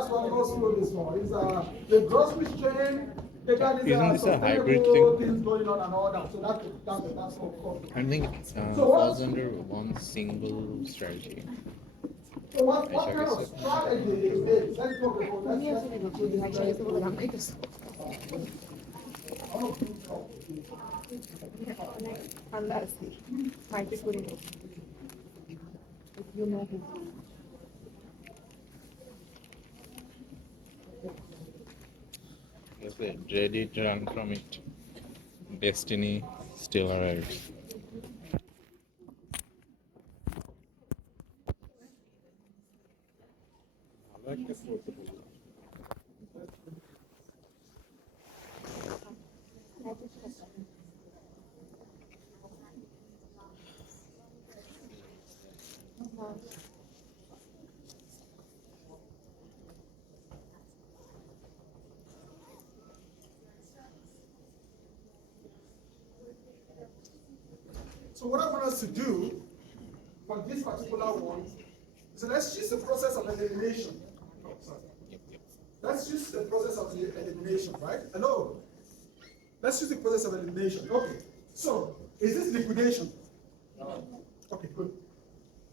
That's what most food is for. It's the grocery chain. They got these Isn't this a hybrid sustainable thing? things going on and all that. So that's what called. I think it So what? falls under one single strategy. So what kind of strategy is this? Let's talk about that. You know who. Yes, Reddit run from it. Destiny still arrives. So what I want us to do for this particular one, so let's use the process of elimination. Oh, sorry. Let's use the process of the elimination, right? Hello? Let's use the process of elimination. Okay. So, is this liquidation? No. Okay, good.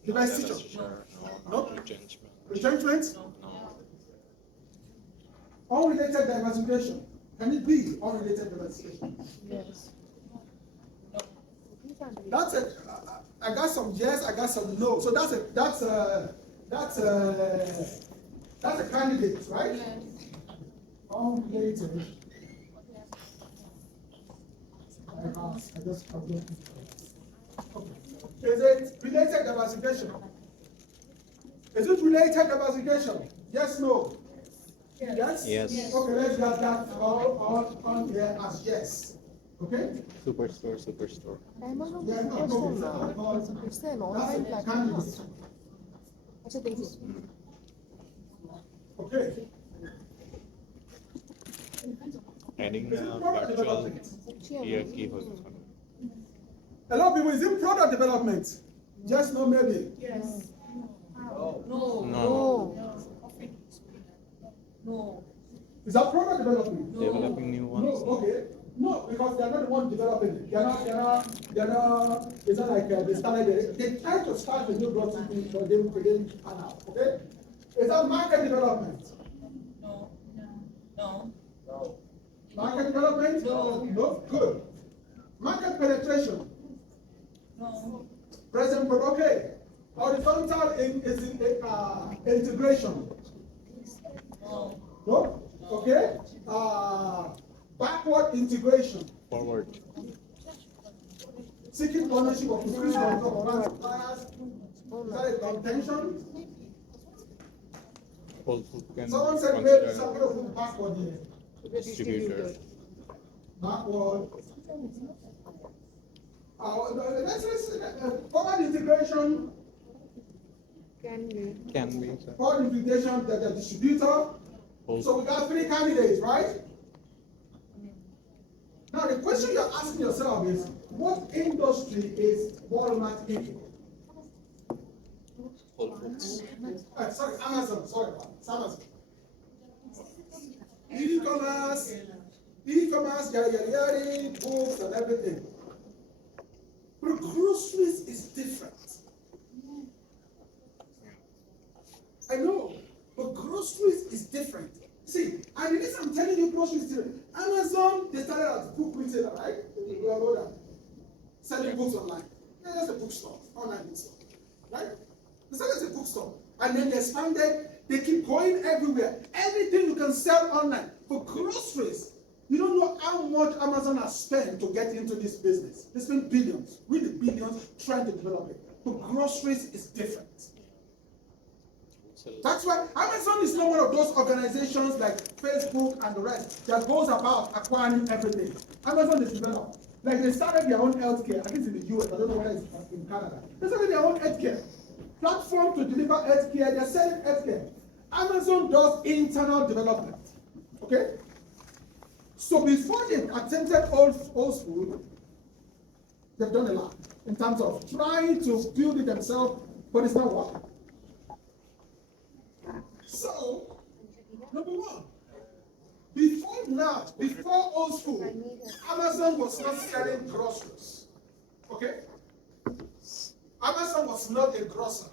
Divestiture? No? Retrenchment. Retrenchment? No. Unrelated diversification? Can it be unrelated diversification? Yes. That's it. I got some yes, I got some no. So that's a candidate, right? Yes. Unrelated. I just forget. Okay. Is it related diversification? Is it related diversification? Yes, no. Yes? Yes. Okay, let's get that all on there as yes. Okay? Superstore. Amazon Yeah, no, no, es un that's online a platform. candidate. Eso te dice. Okay. Adding Is it product virtual development? year key host. A lot of people, is it product development? Yes, no, maybe. Yes. No. No. No. No. Is that product development? Developing new No, ones. okay. No, because they're not the one developing it. They're not, it's not like they started, they try to start a new product but they didn't pan out, okay? Is that market development? No. No. No. Market development? No. No, good. Market penetration? No. Present product, okay. Horizontal integration? No. No? Okay. Backward integration? Forward. Seeking ownership of increased control of land suppliers? Is that a contention? Whole food can Someone said maybe consider something of backward here. distributor. Backward. Forward integration, Can be. Can be. Sir. forward integration, the distributor. Whole So we got 3 candidates, right? Now the question you're asking yourself is, what industry is Walmart in? Whole Foods. Sorry, Amazon, sorry, it's Amazon. E-commerce, yada, books and everything. But groceries is different. I know, but groceries is different. See, and the reason I'm telling you groceries is different. Amazon, they started as a book retailer, right? We all know that. Selling books online. Yeah, that's a bookstore, online bookstore, right? They started as a bookstore, and then they expanded. They keep going everywhere. Everything you can sell online. For groceries, you don't know how much Amazon has spent to get into this business. They spent billions, really billions, trying to develop it. But groceries is different. That's why Amazon is not one of those organizations like Facebook and the rest that goes about acquiring everything. Amazon is developed. Like they started their own healthcare, I think it's in the US, I don't know whether it's in Canada. They started their own healthcare platform to deliver healthcare, they're selling healthcare. Amazon does internal development. Okay? So before they attempted old school, they've done a lot in terms of trying to build it themselves, but it's not working. So, Number one, before now, before old school, Amazon was not selling groceries. Okay? Amazon was not a grocer.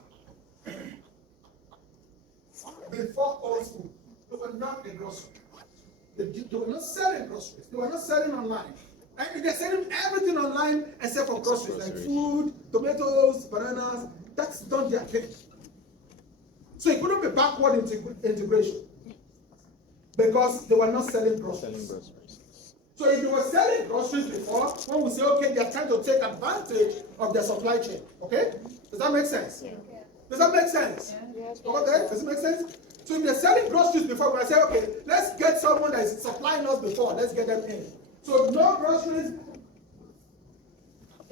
Before old school, they were not a grocer. They were not selling groceries. They were not selling online. And they're selling everything online except for groceries, like food, tomatoes, bananas. That's not their thing. So it couldn't be backward integration because they were not selling groceries. So if they were selling groceries before, one would say, okay, they're trying to take advantage of their supply chain. Okay? Does that make sense? Yeah. Does that make sense? Yes. Okay? Does it make sense? So if they're selling groceries before, we're going to say, okay, let's get someone that is supplying us before. Let's get them in. So no groceries.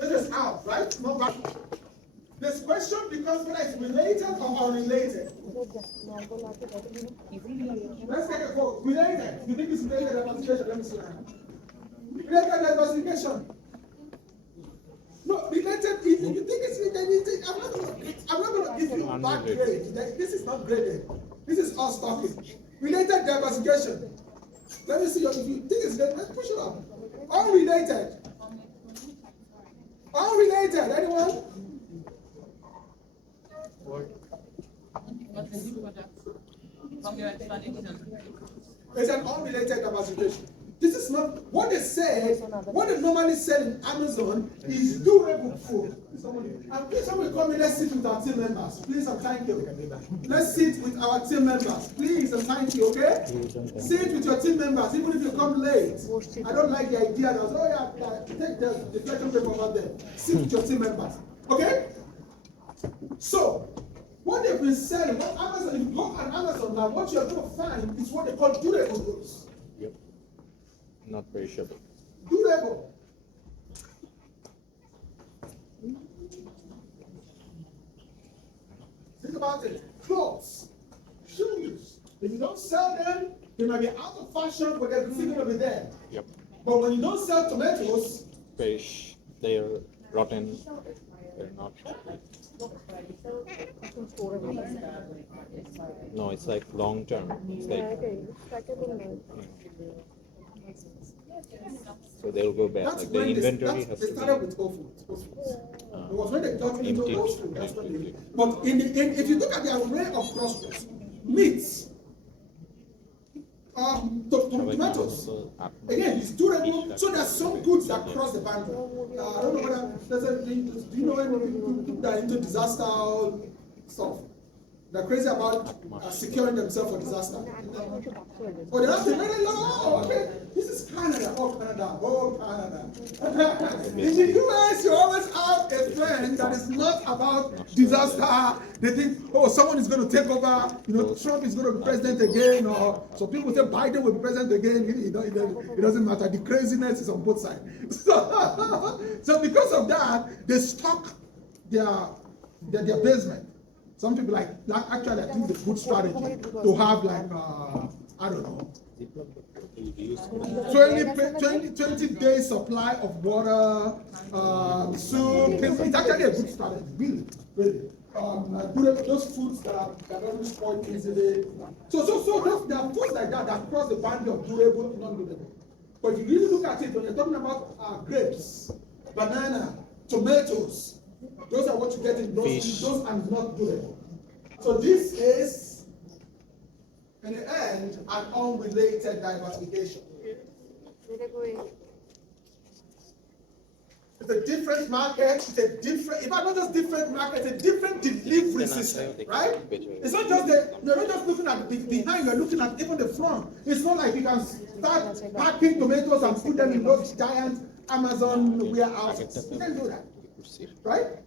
This is out, right? No back. This question becomes whether it's related or unrelated. Let's take a quote. Related. You think it's related diversification? Let me see that. Related diversification. No, related. If you think it's related, I'm not going to give you a bad grade. This is not graded. This is us talking. Related diversification. Let me see if you think it's related. Let's push it up. Unrelated. Unrelated. Anyone? From your explanation. It's an unrelated diversification. This is not what they say. What they normally sell in Amazon is durable food. And please, somebody come in. Let's sit with our team members. Please and thank you. Let's sit with our team members. Please and thank you. Okay? Sit with your team members, even if you come late. I don't like the idea that oh yeah, take the deflection paper over there. Sit with your team members. Okay? So, what they've been selling, what Amazon, if you go on Amazon now, what you're going to find is what they call durable goods. Yep. Not perishable. Durable. Think about it. Clothes, shoes. If you don't sell them, they might be out of fashion, but they're still going to be there. Yep. But when you don't sell tomatoes, Perish. They're rotten. They're not. No, it's like long term. It's like so they'll go bad. that's Like the when inventory has they to started be with Whole Foods. It was when they got into emptied. Whole Foods. That's when they. But if you look at the array of groceries, meats, tomatoes. Again, it's durable. So there's some goods that cross the boundary. I don't know whether do you know any people that are into disaster stuff? They're crazy about securing themselves for disaster. Oh, they have to very low. Okay, this is Canada. Oh, Canada. Oh, Canada. In the US, you always have a friend that is not about disaster. They think, oh, someone is going to take over. You know, Trump is going to be president again, or so people say Biden will be president again. It doesn't matter. The craziness is on both sides. So because of that, they stock their basement. Some people actually I think it's a good strategy to have like I don't know 20 days supply of water, soup. It's actually a good strategy, really, really. Those foods that don't spoil easily. So there are foods like that cross the boundary of durable, non-durable. But if you really look at it, when you're talking about grapes, banana, tomatoes, those are what you get in those and not durable. So this is, in the end, an unrelated diversification. It's a different market, it's a different, in fact, not just different market, it's a different delivery system, right? It's not just you're not just looking at behind, you're looking at even the front. It's not like you can start packing tomatoes and put them in those giant Amazon warehouses. You can do that, right?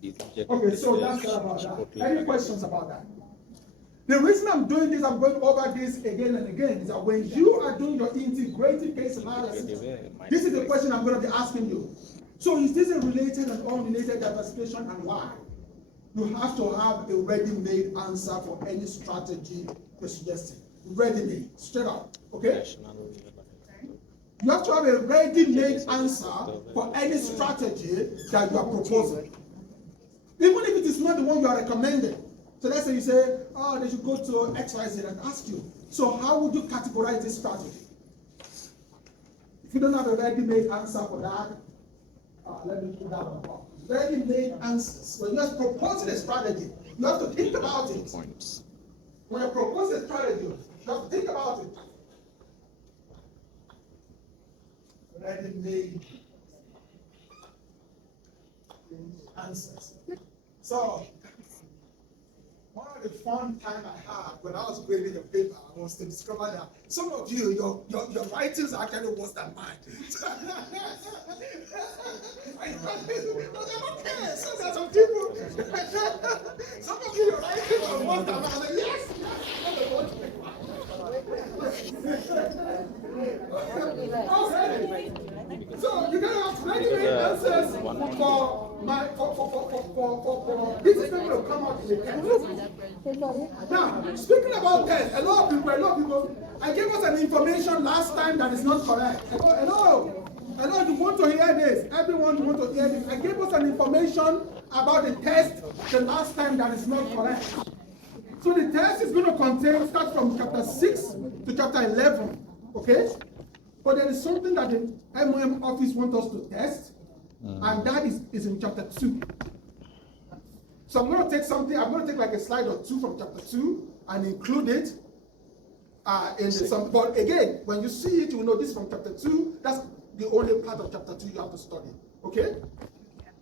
Okay, so that's about that. Any questions about that? The reason I'm doing this, I'm going over this again and again, is that when you are doing your integrated case analysis, this is the question I'm going to be asking you. So is this a related and unrelated diversification, and why? You have to have a ready-made answer for any strategy you're suggesting. Ready-made, straight up, okay? You have to have a ready-made answer for any strategy that you are proposing. Even if it is not the one you are recommending. So let's say you say, oh, they should go to XYZ and ask you, So how would you categorize this strategy? If you don't have a ready-made answer for that, let me put that on top. Ready-made answers. When you're proposing a strategy, you have to think about it. Points. When you propose a strategy, you have to think about it. Ready-made answers. So, one of the fun time I had when I was grading the paper was to discover that some of you, your writings are actually worse than mine. Okay, so there's some people, some of you, your writings are worse than mine. I said, yes, okay. So you gotta have ready-made answers for this is going to come out in the test. Now, speaking about tests, a lot of people, I gave us an information last time that is not correct. Hello, you want to hear this? Everyone want to hear this. I gave us an information about the test the last time that is not correct. So the test is going to start from chapter 6 to chapter 11, okay? But there is something that the MOM office wants us to test, and that is in chapter 2. So I'm going to take like a slide or two from chapter 2 and include it in the sum. But again, when you see it, you will know this from chapter 2. That's the only part of chapter 2 you have to study, okay?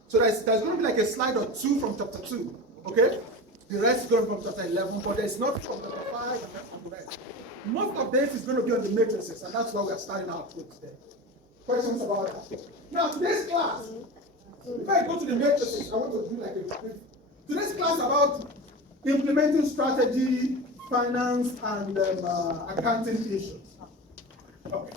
So there's going to be like a slide or two from chapter 2, okay? The rest is going from chapter 11, but there's not from chapter 5 and that's from the rest. Most of this is going to be on the matrices, and that's what we are starting out with today. Questions about that? Now, today's class, if I go to the matrices, I want to do like a brief. Today's class about implementing strategy, finance, and accounting issues. Okay.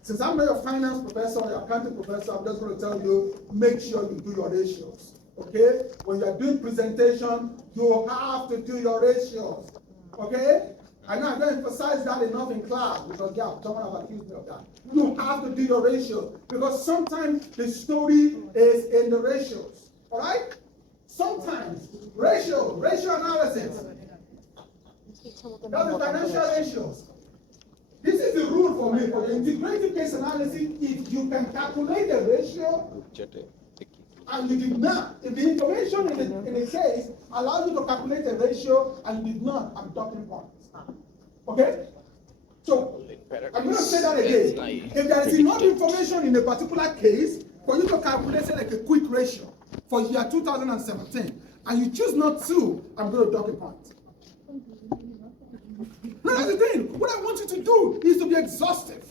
Since I'm not your finance professor or your accounting professor, I'm just going to tell you, make sure you do your ratios. Okay? When you're doing presentation, you have to do your ratios. Okay? I know I don't emphasize that enough in class because someone have accused me of that. You have to do your ratios because sometimes the story is in the ratios. All right? Sometimes ratio analysis. That's the financial ratios. This is the rule for me for the integrated case analysis. If you can calculate the ratio and you did not, if the information in the case allows you to calculate the ratio and you did not, I'm talking points. Okay? So, I'm going to say that again. If there is enough information in a particular case for you to calculate, say, like a quick ratio for year 2017, and you choose not to, I'm going to dock a point. Now, that's the thing. What I want you to do is to be exhaustive.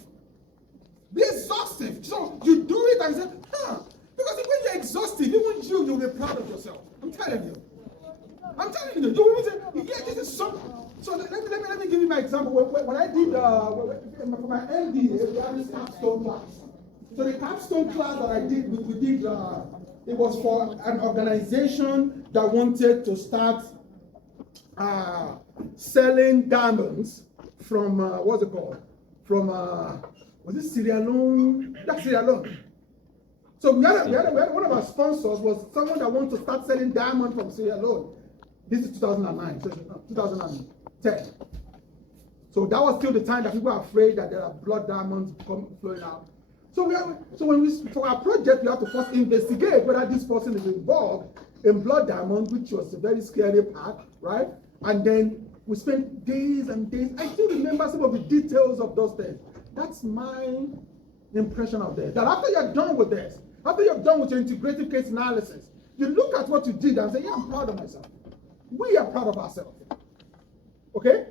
Be exhaustive. So, you do it and say, because when you're exhaustive, even you'll be proud of yourself. I'm telling you. You will say, yeah, this is something. So let me give you my example. When I did for my MBA, we had this capstone class. So the capstone class that I did, we did. It was for an organization that wanted to start selling diamonds from what's it called? From was it Sierra Leone? That's Sierra Leone. So we had one of our sponsors was someone that wanted to start selling diamonds from Sierra Leone. This is 2009, so 2010. So that was still the time that people are afraid that there are blood diamonds flowing out. So for our project, we have to first investigate whether this person is involved in blood diamonds, which was a very scary part, right? And then we spent days and days. I still remember some of the details of those things. That's my impression of this. That after you're done with this, after you're done with your integrated case analysis, you look at what you did and say, yeah, I'm proud of myself. We are proud of ourselves. Okay?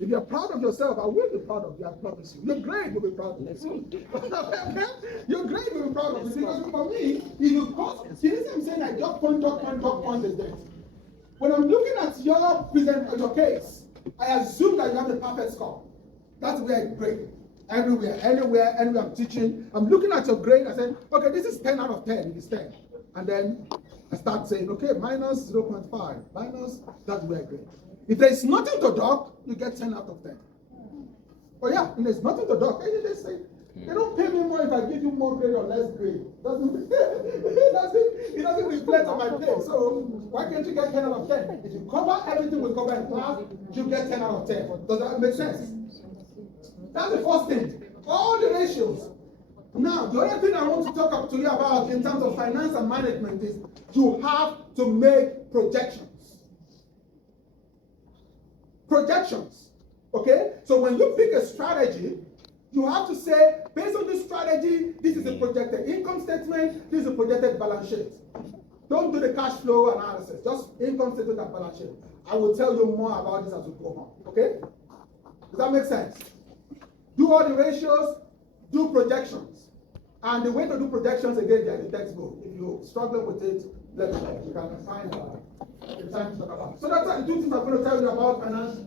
If you're proud of yourself, I will be proud of you. I promise you. Your grade will be proud of you. Your grade will be proud of you. Because for me, if you go, see this I'm saying like dot point is this. When I'm looking at your case, I assume that you have the perfect score. That's where I grade. Everywhere, anywhere I'm teaching, I'm looking at your grade, I say, okay, this is 10 out of 10, it is 10. And then I start saying, okay, minus 0.5, minus, that's where I grade. If there's nothing to dock, you get 10 out of 10. Oh yeah, if there's nothing to dock, then you just say, They don't pay me more if I give you more grade or less grade. It doesn't reflect on my pay. So why can't you get 10 out of 10? If you cover everything we cover in class, you get 10 out of 10. Does that make sense? That's the first thing. All the ratios. Now, the other thing I want to talk to you about in terms of finance and management is you have to make projections. Projections. Okay? So when you pick a strategy, you have to say, based on this strategy, this is a projected income statement, this is a projected balance sheet. Don't do the cash flow analysis, just income statement and balance sheet. I will tell you more about this as we go on. Okay? Does that make sense? Do all the ratios, do projections. And the way to do projections, again, they are in the textbook. If you're struggling with it, let me know. You can find the time to talk about. So that's the two things I'm going to tell you about finance.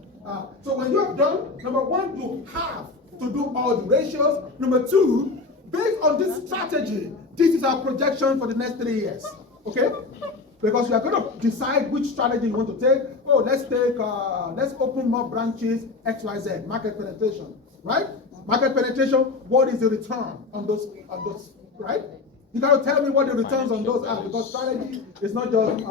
So when you have done, number one, you have to do all the ratios. Number two, based on this strategy, this is our projection for the next 3 years. Okay? Because we are going to decide which strategy you want to take. Oh, let's open more branches, XYZ, market penetration, right? Market penetration, what is the return on those, right? You got to tell me what the returns on those are, because strategy is not just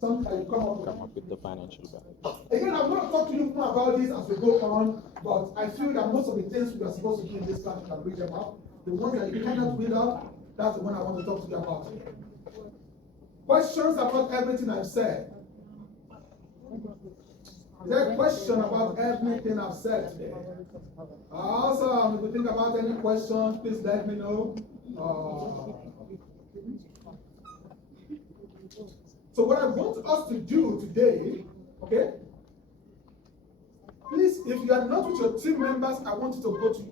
something that you come up with the financial balance. Again, I'm going to talk to you more about this as we go on, but I feel that most of the things we are supposed to do in this class, you can read them out. The ones that you cannot read out, that's the one I want to talk to you about. Questions about everything I've said? Is there a question about everything I've said today? Awesome. If you think about any questions, please let me know. So what I want us to do today, okay? Please, if you are not with your team members, I want you to go to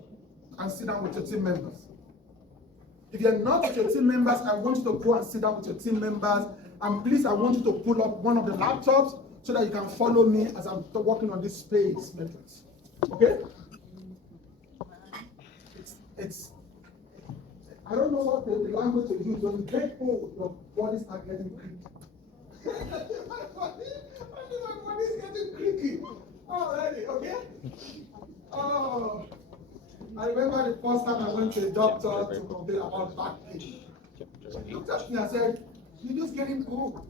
and sit down with your team members. If you are not with your team members, I want you to go and sit down with your team members. And please, I want you to pull up one of the laptops so that you can follow me as I'm working on this space matrix. Okay? It's I don't know what the language to use. When you get old, your bodies are getting creaky. My body is getting creaky. Already, okay? Oh, I remember the first time I went to the doctor to complain about back pain. He looked at me and said, "You're just getting old."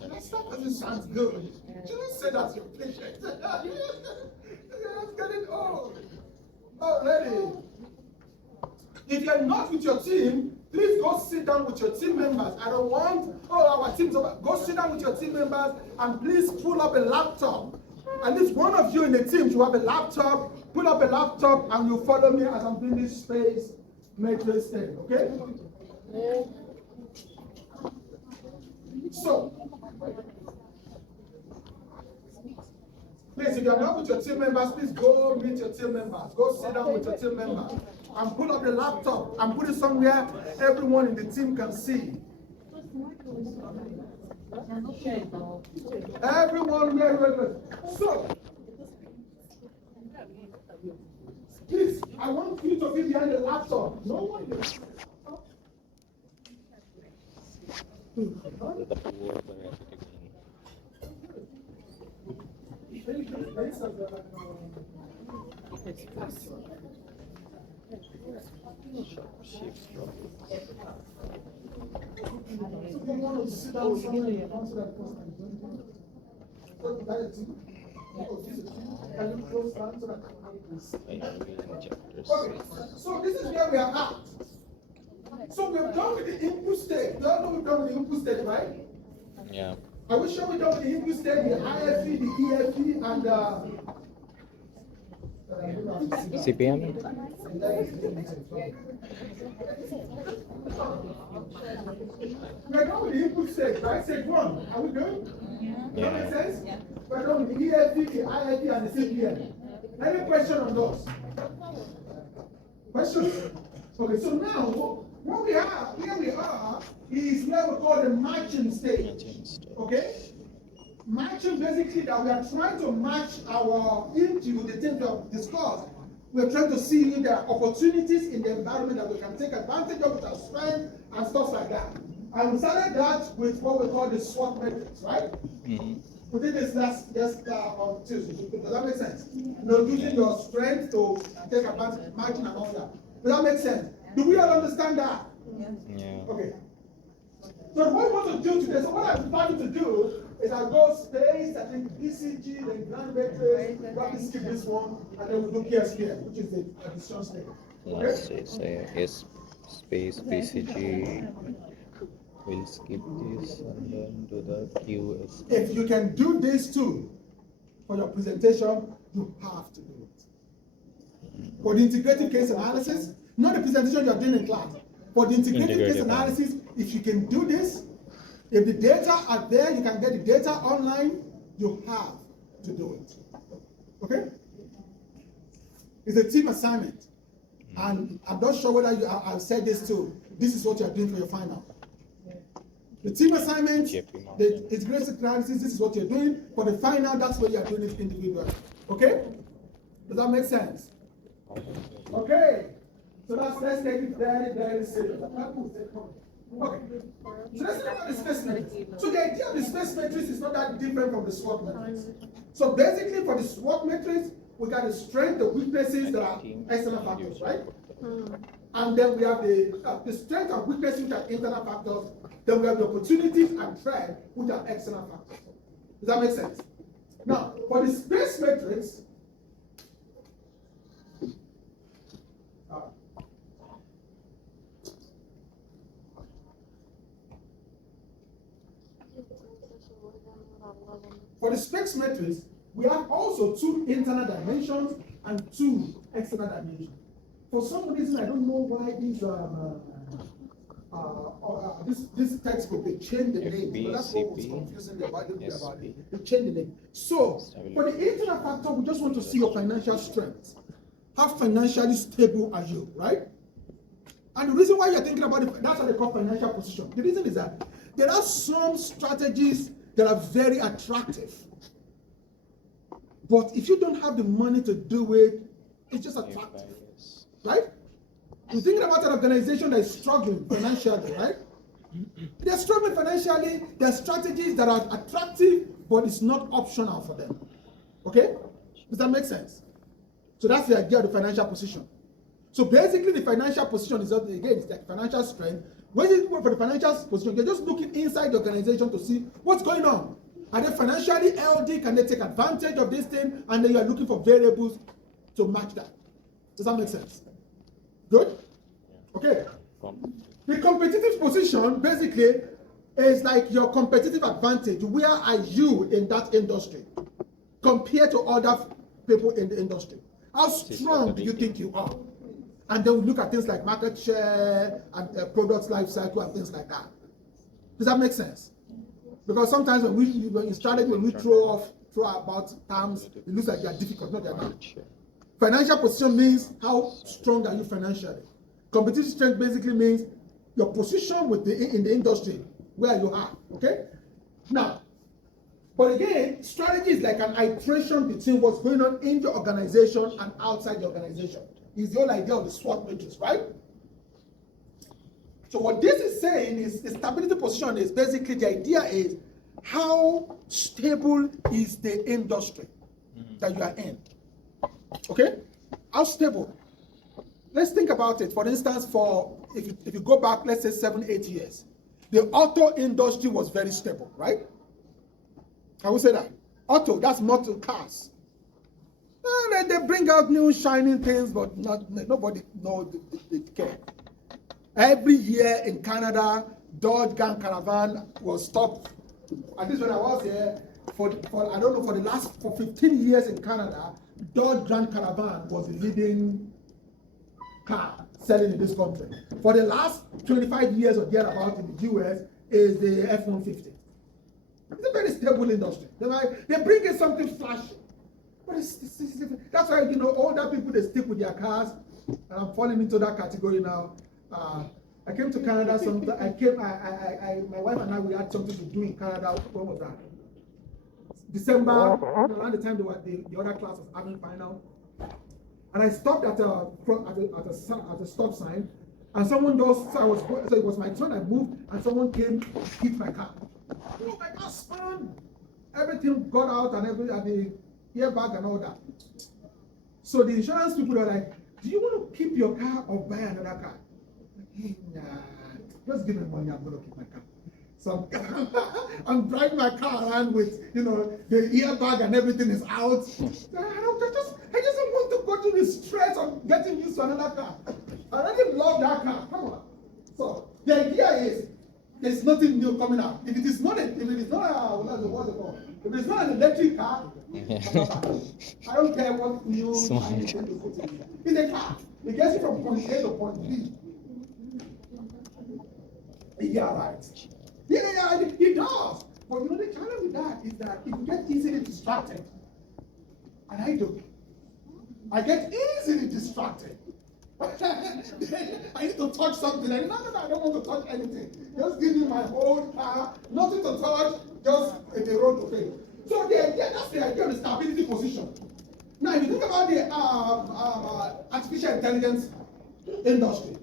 And I said, "That doesn't sound good. You don't say that to your patient." You're just getting old. Already. If you're not with your team, please go sit down with your team members. I don't want, our team's over. Go sit down with your team members and please pull up a laptop. At least one of you in the team should have a laptop. Pull up a laptop and you follow me as I'm doing this space matrix thing, okay? So, please, if you're not with your team members, please go meet your team members. Go sit down with your team members. And pull up the laptop and put it somewhere everyone in the team can see. Everyone, so, please, I want you to be behind the laptop. No one is. So this is where we are at. So we're done with the input stage. We all know we're done with the input stage, right? Yeah. I will show you done with the input stage, the IFE, the EFE, and CPM? We're done with the input stage, right? Stage one. Are we good? Yeah. That makes sense? We're done with the EFE, the IFE, and the CPM. Any question on those? Questions? Okay, so now what we are, where we are, is where we call the matching stage. Okay? Matching basically that we are trying to match our into the things we have discussed. We're trying to see if there are opportunities in the environment that we can take advantage of with our strength and stuff like that. And we started that with what we call the SWOT matrix, right? Mm-hmm. We did this last on Tuesday. Does that make sense? You know, using your strength to take advantage, matching and all that. Does that make sense? Do we all understand that? Yeah. Okay. So what we want to do today, so what I'm planning to do is I'll go space, I think BCG, then grand matrix, probably skip this one, and then we'll do KSPM, which is the addition state. Let's say S space BCG. We'll skip this and then do the QS. If you can do this too for your presentation, you have to do it. For the integrated case analysis, not the presentation you're doing in class, for the integrated case Integrated analysis, if you can do this, if the data are there, you can get the data online, you have to do it. Okay? It's a team assignment. And I'm not sure whether I've said this too. This is what you're doing for your final. The team assignment, the integrated analysis, this is what you're doing. For the final, that's where you're doing it individually. Okay? Does that make sense? Okay. So let's take it very, very serious. Okay. So let's talk about the space matrix. So the idea of the space matrix is not that different from the SWOT matrix. So basically for the SWOT matrix, we got the strength, the weaknesses that are external factors, right? And then we have the strength and weaknesses which are internal factors. Then we have the opportunities and threat which are external factors. Does that make sense? Now, for the space matrix, for the space matrix, we have also two internal dimensions and two external dimensions. For some reason, I don't know why this textbook, they changed the name. So that's what was confusing me about it. They changed the name. So, for the internal factor, we just want to see your financial strength. How financially stable are you, right? And the reason why you're thinking about it, that's what they call financial position. The reason is that there are some strategies that are very attractive. But if you don't have the money to do it, it's just attractive, right? You're thinking about an organization that is struggling financially, right? They're struggling financially, there are strategies that are attractive, but it's not optional for them. Okay? Does that make sense? So that's the idea of the financial position. So basically the financial position is, again, it's like financial strength. When you go for the financial position, you're just looking inside the organization to see what's going on. Are they financially healthy? Can they take advantage of this thing? And then you are looking for variables to match that. Does that make sense? Good? Okay. The competitive position basically is like your competitive advantage. Where are you in that industry compared to other people in the industry? How strong do you think you are? And then we look at things like market share and product life cycle and things like that. Does that make sense? Because sometimes when in strategy, when we throw about terms, it looks like they are difficult. No, they are not. Financial position means how strong are you financially. Competitive strength basically means your position in the industry, where you are. Okay? Now, but again, strategy is like an iteration between what's going on in the organization and outside the organization. Is the whole idea of the SWOT matrix, right? So what this is saying is the stability position is basically the idea is how stable is the industry that you are in. Okay? How stable? Let's think about it. For instance, if you go back, let's say 7-8 years, the auto industry was very stable, right? I would say that. Auto, that's motor cars. And they bring out new shining things, but nobody knows they care. Every year in Canada, Dodge Grand Caravan was stopped. At least when I was here, for I don't know, for 15 years in Canada, Dodge Grand Caravan was the leading car selling in this country. For the last 25 years or thereabout in the US is the F-150. It's a very stable industry. They bring in something flashy. But that's why, older people, they stick with their cars, and I'm falling into that category now. I came to Canada my wife and I, we had something to do in Canada. When was that? December, around the time the other class was having final. And I stopped at a stop sign, and someone so it was my turn, I moved, and someone came, hit my car. Oh my God, spun! Everything got out, and the airbag and all that. So the insurance people are like, Do you want to keep your car or buy another car? Hey, nah, just give me money, I'm going to keep my car. So I'm driving my car around with, you know, the airbag and everything is out. I just don't want to go through the stress of getting used to another car. I already love that car. Come on. So the idea is there's nothing new coming out. If it is not an electric car, I don't care what new thing to put in there. It's a car. It gets you from point A to point B. Yeah, right. Yeah, it does. But you know, the challenge with that is that you get easily distracted. And I do. I get easily distracted. I need to touch something. No, I don't want to touch anything. Just give me my whole car, nothing to touch, just the road to fail. So that's the idea of the stability position. Now, if you think about the artificial intelligence industry,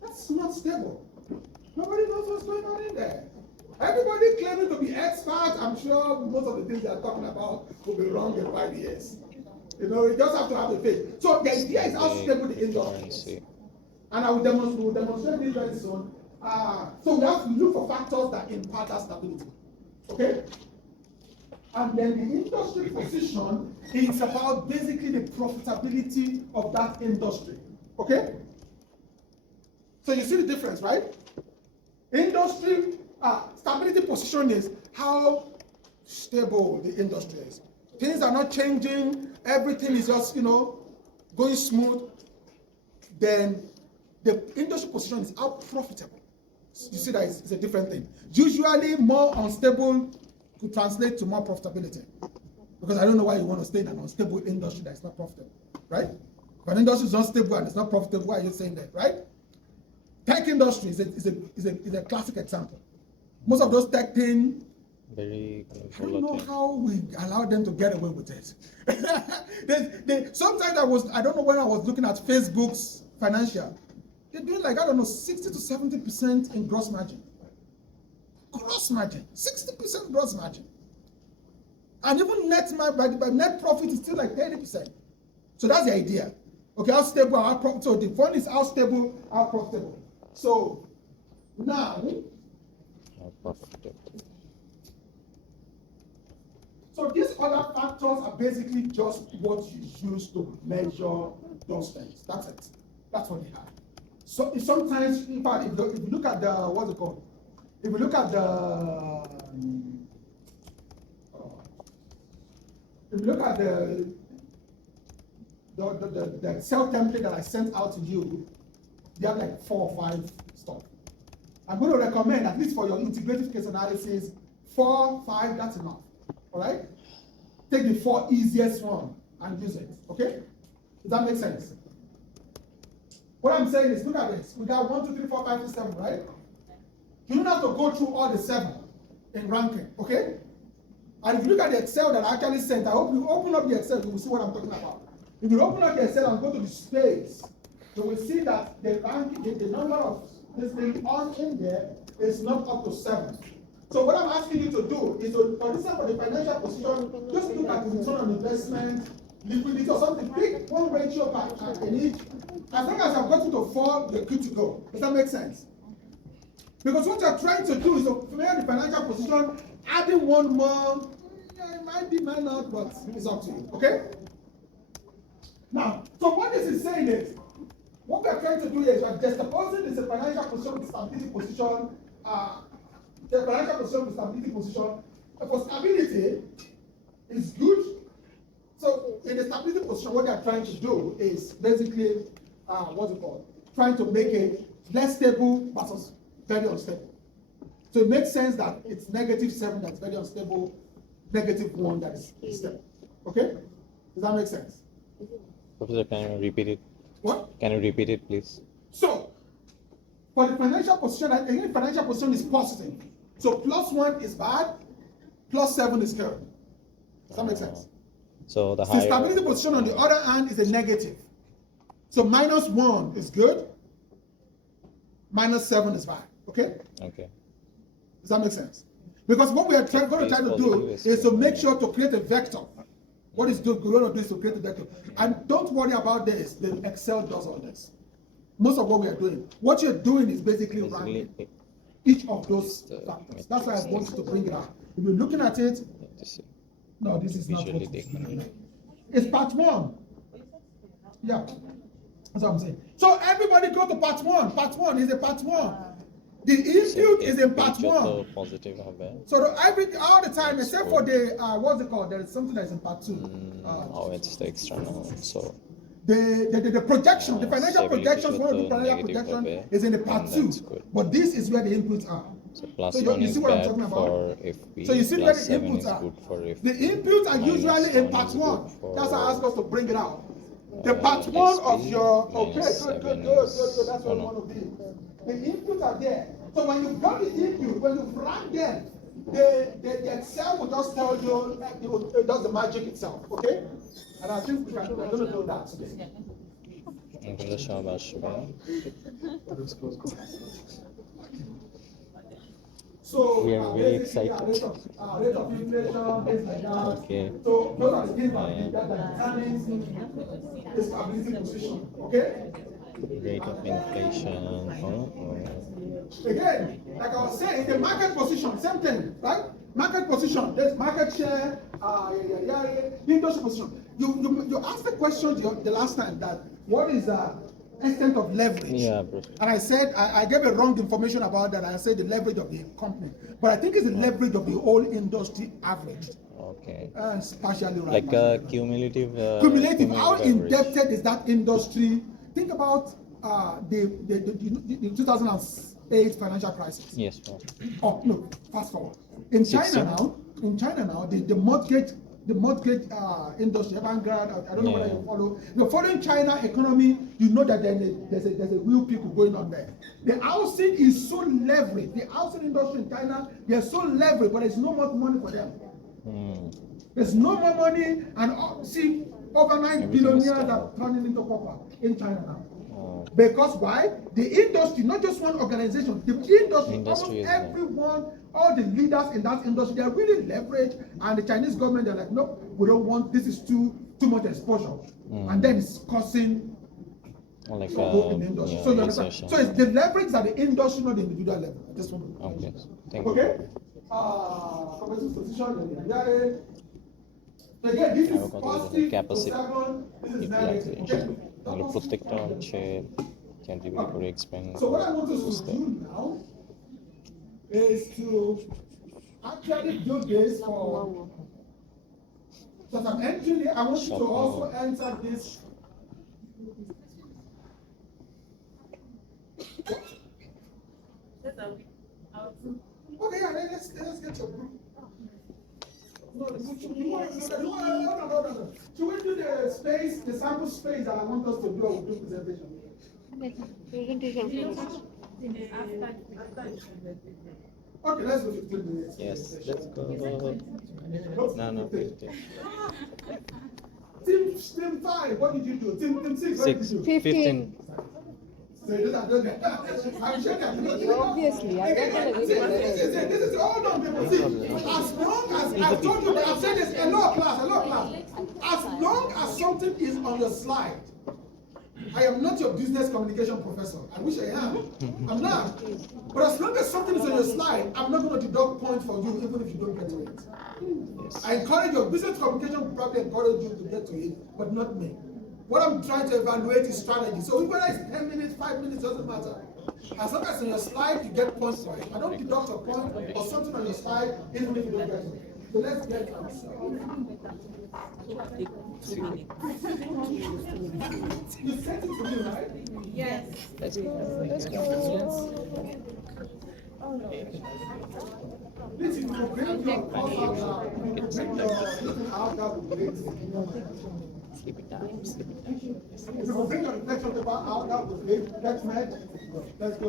that's not stable. Nobody knows what's going on in there. Everybody claiming to be expert. I'm sure most of the things they are talking about will be wrong in 5 years. You know, you just have to have the faith. So the idea is how stable the industry is. And I will demonstrate this very soon. So we have to look for factors that impact that stability. Okay? And then the industry position is about basically the profitability of that industry. Okay? So you see the difference, right? Industry stability position is how stable the industry is. Things are not changing, everything is just, you know, going smooth. Then the industry position is how profitable. You see that it's a different thing. Usually more unstable could translate to more profitability. Because I don't know why you want to stay in an unstable industry that is not profitable, right? If an industry is unstable and it's not profitable, why are you saying that, right? Tech industry is a classic example. Most of those tech things, Very I don't know how we allow them to get away with it. Sometimes I don't know when I was looking at Facebook's financial, they're doing like, I don't know, 60 to 70% in gross margin. Gross margin, 60% gross margin. And even net profit is still like 30%. So that's the idea. Okay, how stable, how profitable. So the point is how stable, how profitable. So now, so these other factors are basically just what you use to measure those things. That's it. That's what they have. So sometimes, in fact, if you look at the, what's it called? If you look at the Excel template that I sent out to you, they have like 4 or 5 stuff. I'm going to recommend, at least for your integrative case analysis, 4, 5, that's enough. All right? Take the 4 easiest one and use it. Okay? Does that make sense? What I'm saying is, look at this. We got 1, 2, 3, 4, 5, 6, 7, right? You don't have to go through all the 7 in ranking. Okay? And if you look at the Excel that I actually sent, I hope you open up the Excel, you will see what I'm talking about. If you open up the Excel and go to the space, you will see that the ranking, the number of this thing on in there is not up to 7. So what I'm asking you to do is to, for instance, for the financial position, just look at the return on investment, liquidity or something. Pick one ratio per in each. As long as I've gotten to 4, you're good to go. Does that make sense? Because what you're trying to do is to clear the financial position, adding one more, it might be, might not, but it's up to you. Okay? Now, so what this is saying is, what we're trying to do is we're juxtaposing the financial position with stability position, the financial position with stability position. For stability, is good. So in the stability position, what they're trying to do is basically, what's it called? Trying to make it less stable versus very unstable. So it makes sense that it's -7 that's very unstable, -1 that is stable. Okay? Does that make sense? Professor, can you repeat it? What? Can you repeat it, please? So, for the financial position, I think financial position is positive. So +1 is bad, +7 is good. Does that make sense? So the The stability position on the other hand is a negative. So -1 is good, -7 is bad. Okay? Okay. Does that make sense? Because what we are going to try to do is to make sure to create a vector. What is going to do is to create a vector. And don't worry about this. The Excel does all this. Most of what we are doing. What you're doing is basically ranking each of those factors. That's why I want you to bring it out. If you're looking at it, no, this is not what it's part one. Yeah, that's what I'm saying. So everybody go to part one. Part one is a part one. The input is in part one. Positive so all the time, except for the what's it called? There is something that's in part two. Oh, it's the external. So the projection, the financial projections, one of the financial projection is in the part two. But this is where the inputs are. So plus so one you is see what I'm bad talking for about? FB. So you see where the seven inputs is are. good for FB. The inputs are usually in part one. That's why I asked us to bring it out. The part one of your good. That's what we want to do. The inputs are there. So when you got the input, when you rank them, the Excel will just tell you, it does the magic itself, okay? And I think we're going to do that today. So we are very excited. Rate of inflation, things like that. Okay. So those are the things that determines the stability position, okay? Rate of inflation. Again, like I was saying, the market position, same thing, right? Market position, there's market share, industry position. You asked the question the last time that what is the extent of leverage? Yeah, bro. And I said I gave a wrong information about that. I said the leverage of the company, but I think it's the leverage of the whole industry average. Okay. It's partially right. Like a cumulative. Cumulative. How indebted is that industry? Think about the 2008 financial crisis. Yes, bro. Oh no, fast forward. In China now, the mortgage industry, Vanguard, I don't know whether you follow. If you're following China economy, you know that there's a real people going on there. The housing is so leveraged. The housing industry in China, they're so leveraged, but there's no more money for them. There's no more money, and see, over 9 billionaires are turning into pauper in China now. Because why? The industry, not just one organization, the industry almost everyone, all the leaders in that industry, they're really leveraged, and the Chinese government, they're like, no, we don't want, this is too much exposure. And then it's causing like trouble in the industry. So you understand? So it's the leverage at the industry, not the individual level. I just want to okay. Thank you. Okay? Competitive position, again, this is positive capacity. 7, this is negative. প্রত্যেকটা হচ্ছে ChatGPT করে explain So what I want us to do now is to actually do this for, because I'm entering it, I want you to also enter this. Okay, yeah, let's get your group. No. Should we do the space, the sample space that I want us to do our group presentation? Presentation. Okay, let's go 15 minutes. Yes, let's go. No, 15. Team 5, what did you do? Team 6, what did you do? 15. I'm sure that Obviously, I don't know. this is all done, people. See, as long as I've told you, I've said this, hello class. As long as something is on your slide, I am not your business communication professor. I wish I am. I'm not. But as long as something is on your slide, I'm not going to deduct points for you, even if you don't get to it. Yes. I encourage your business communication will probably encourage you to get to it, but not me. What I'm trying to evaluate is strategy. So whether it's 10 minutes, 5 minutes, doesn't matter. As long as on your slide, you get points for it. I don't deduct a point or something on your slide, even if you don't get it. So let's get it. You sent it to me, right? Yes. Let's go. Listen, you will bring your course out now. You will bring your out now with grades. Sleepy time. If you will bring your reflection paper out now with grades, let's match. Let's go. Let's go.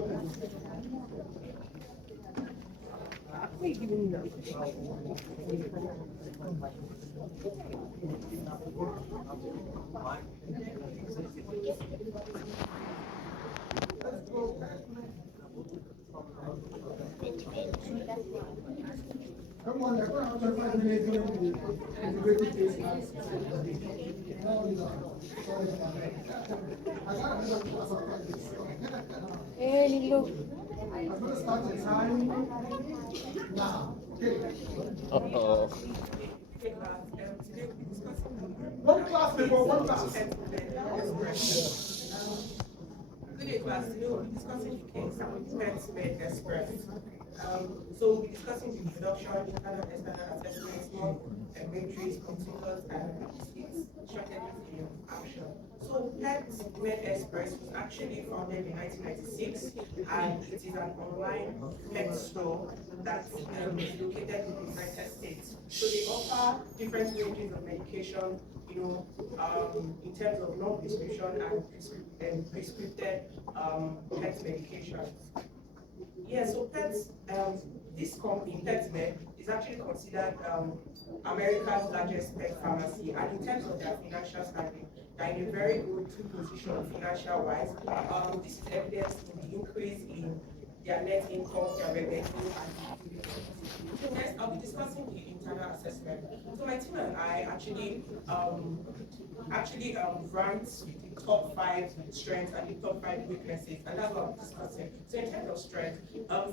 Come on, let's go out 5 minutes during the integrated case. No, no, sorry about that. I got another class after this. Hey, Lilo. I'm going to start the time now. Okay. Uh-oh. One class before one class. Good day, class. Today we'll be discussing the case PetMed Express. So we'll be discussing the introduction, internal and external assessments, small and matrix, continuous and its strategies in action. So PetMed Express was actually founded in 1996, and it is an online pet store that is located in the United States. So they offer different ranges of medication, in terms of non-prescription and prescripted pet medications. Yeah, so this company, PetMed, is actually considered America's largest pet pharmacy, and in terms of their financial standing, they're in a very good position financial-wise. This is evidenced in the increase in their net income, their revenue, and so next, I'll be discussing the internal assessment. So my team and I actually ranked the top 5 strengths and the top 5 weaknesses, and that's what I'm discussing. So in terms of strength,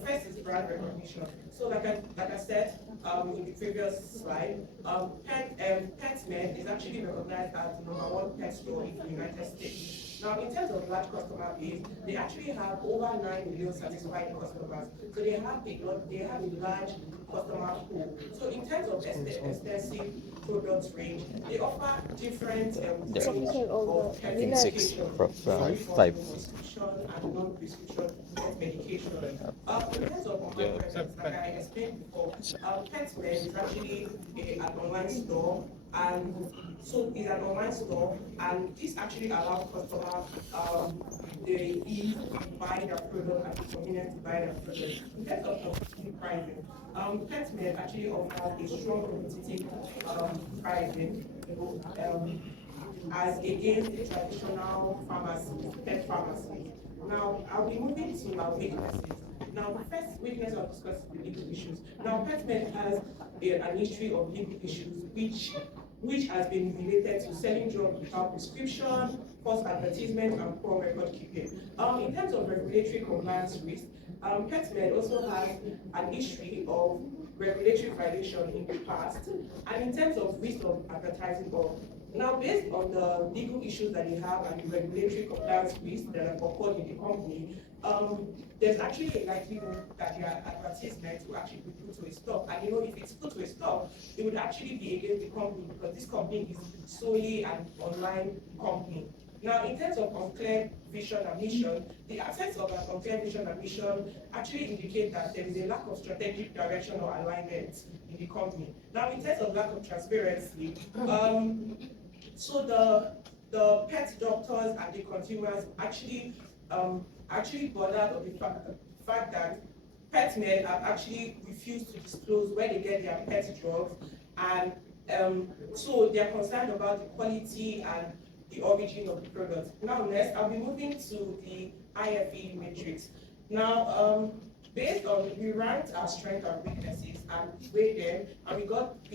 first is brand recognition. So like I said in the previous slide, PetMed is actually recognized as the #1 pet store in the United States. Now, in terms of large customer base, they actually have over 9 million satisfied customers. So they have a large customer pool. So in terms of extensive product range, they offer different range of I think 6 from 5. prescription and non-prescription medication. In terms of online presence, like I explained before, PetMed is actually an online store, and so it's an online store, and this actually allows customers the ease to buy their product and the convenience to buy their product. In terms of competitive pricing, PetMed actually offers a strong competitive pricing, as against the traditional pet pharmacy. Now, I'll be moving to our weaknesses. Now, the first weakness I'll discuss is the legal issues. Now, PetMed has an history of legal issues, which has been related to selling drugs without prescription, false advertisement, and poor record keeping. In terms of regulatory compliance risk, PetMed also has an history of regulatory violation in the past, and in terms of risk of advertising or now, based on the legal issues that they have and the regulatory compliance risks that have occurred in the company, there's actually a likelihood that their advertisement will actually be put to a stop. And if it's put to a stop, it would actually be against the company, because this company is solely an online company. Now, in terms of unclear vision and mission, the absence of an unclear vision and mission actually indicate that there is a lack of strategic direction or alignment in the company. Now, in terms of lack of transparency, so the pet doctors and the consumers actually bothered of the fact that PetMed have actually refused to disclose where they get their pet drugs, and so they are concerned about the quality and the origin of the product. Now, next, I'll be moving to the IFE matrix. Now, based on, we ranked our strengths and weaknesses and weighed them, and we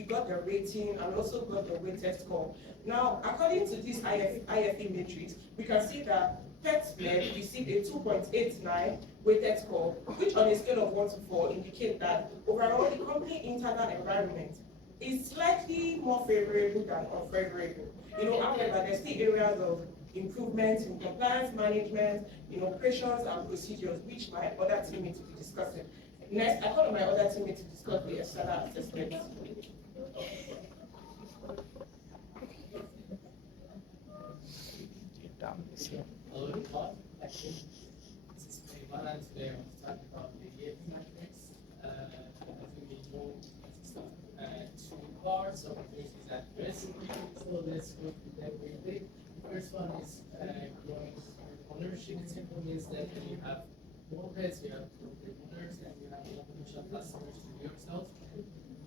got the rating and also got the weighted score. Now, according to this IFE matrix, we can see that PetMed received a 2.89 weighted score, which on a scale of 1 to 4 indicates that overall the company internal environment is slightly more favorable than unfavorable. However, there's still areas of improvement in compliance management, in operations and procedures, which my other teammates will be discussing. Next, I call on my other teammate to discuss the external assessment. Hello, everyone. This is Mayman, and today I'm going to talk about the EF metrics. As we know, two parts of this is at risk. So let's go through them briefly. The first one is growing ownership. It simply means that when you have more pets, you have more owners, and you have more potential customers to yourself.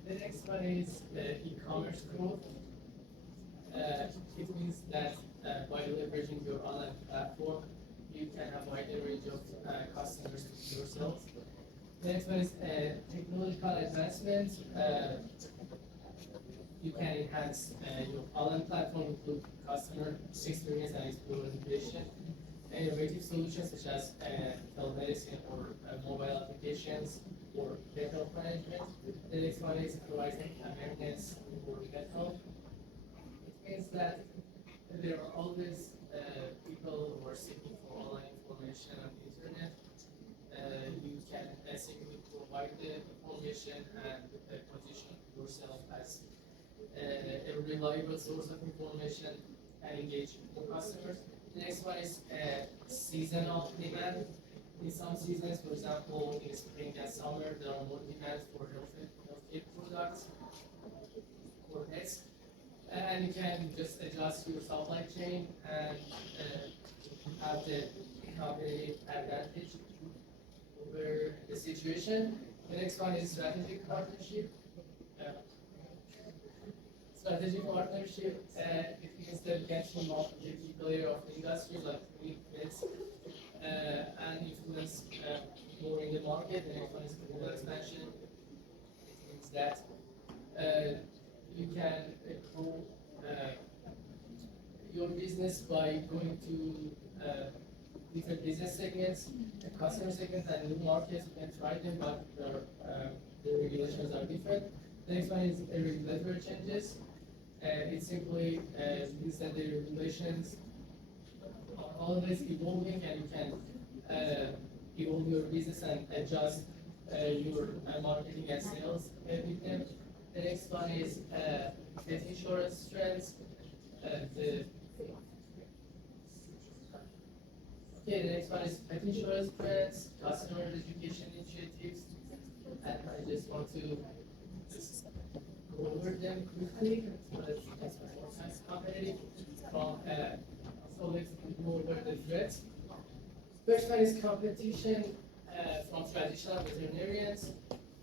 The next one is e-commerce growth. It means that by leveraging your online platform, you can have a wider range of customers to yourself. The next one is technological advancement. You can enhance your online platform, improve customer experience and exploration. Innovative solutions such as telemedicine or mobile applications or health management. The next one is providing awareness for health. It means that there are always people who are seeking for online information on the internet. You can simply provide the information and position yourself as a reliable source of information and engage your customers. The next one is seasonal demand. In some seasons, for example, in spring and summer, there are more demand for healthcare products or pets. And you can just adjust your supply chain and have the competitive advantage over the situation. The next one is strategic partnership. Strategic partnership, it means that you can team up with key player of the industry like Netflix and influence more in the market. The next one is global expansion. It means that you can grow your business by going to different business segments, customer segments, and new markets. You can try them, but the regulations are different. The next one is regulatory changes. It simply means that the regulations are always evolving, and you can evolve your business and adjust your marketing and sales with them. The next one is pet insurance trends. The next one is pet insurance trends, customer education initiatives, and I just want to just go over them quickly. That's more competitive from so let's go over the threats. First one is competition from traditional veterinarians,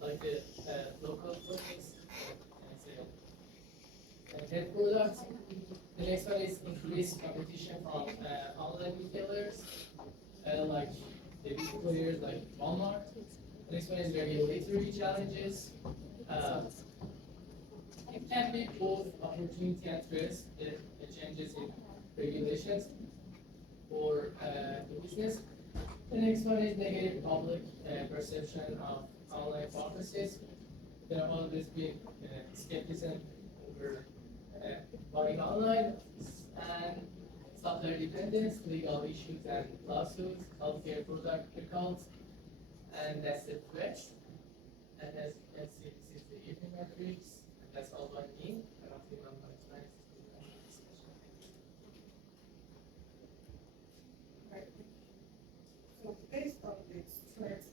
like the local clinics and pet products. The next one is increased competition from online retailers, like the big players like Walmart. The next one is regulatory challenges. It can be both opportunity and threats, the changes in regulations for the business. The next one is negative public perception of online pharmacies. There have always been skepticism over buying online and supplier dependence, legal issues and lawsuits, healthcare product recalls, and that's the threat. And as you can see, this is the evening matrix. That's all I need. I don't think I'm going to try to do that. Right. So based on the threat,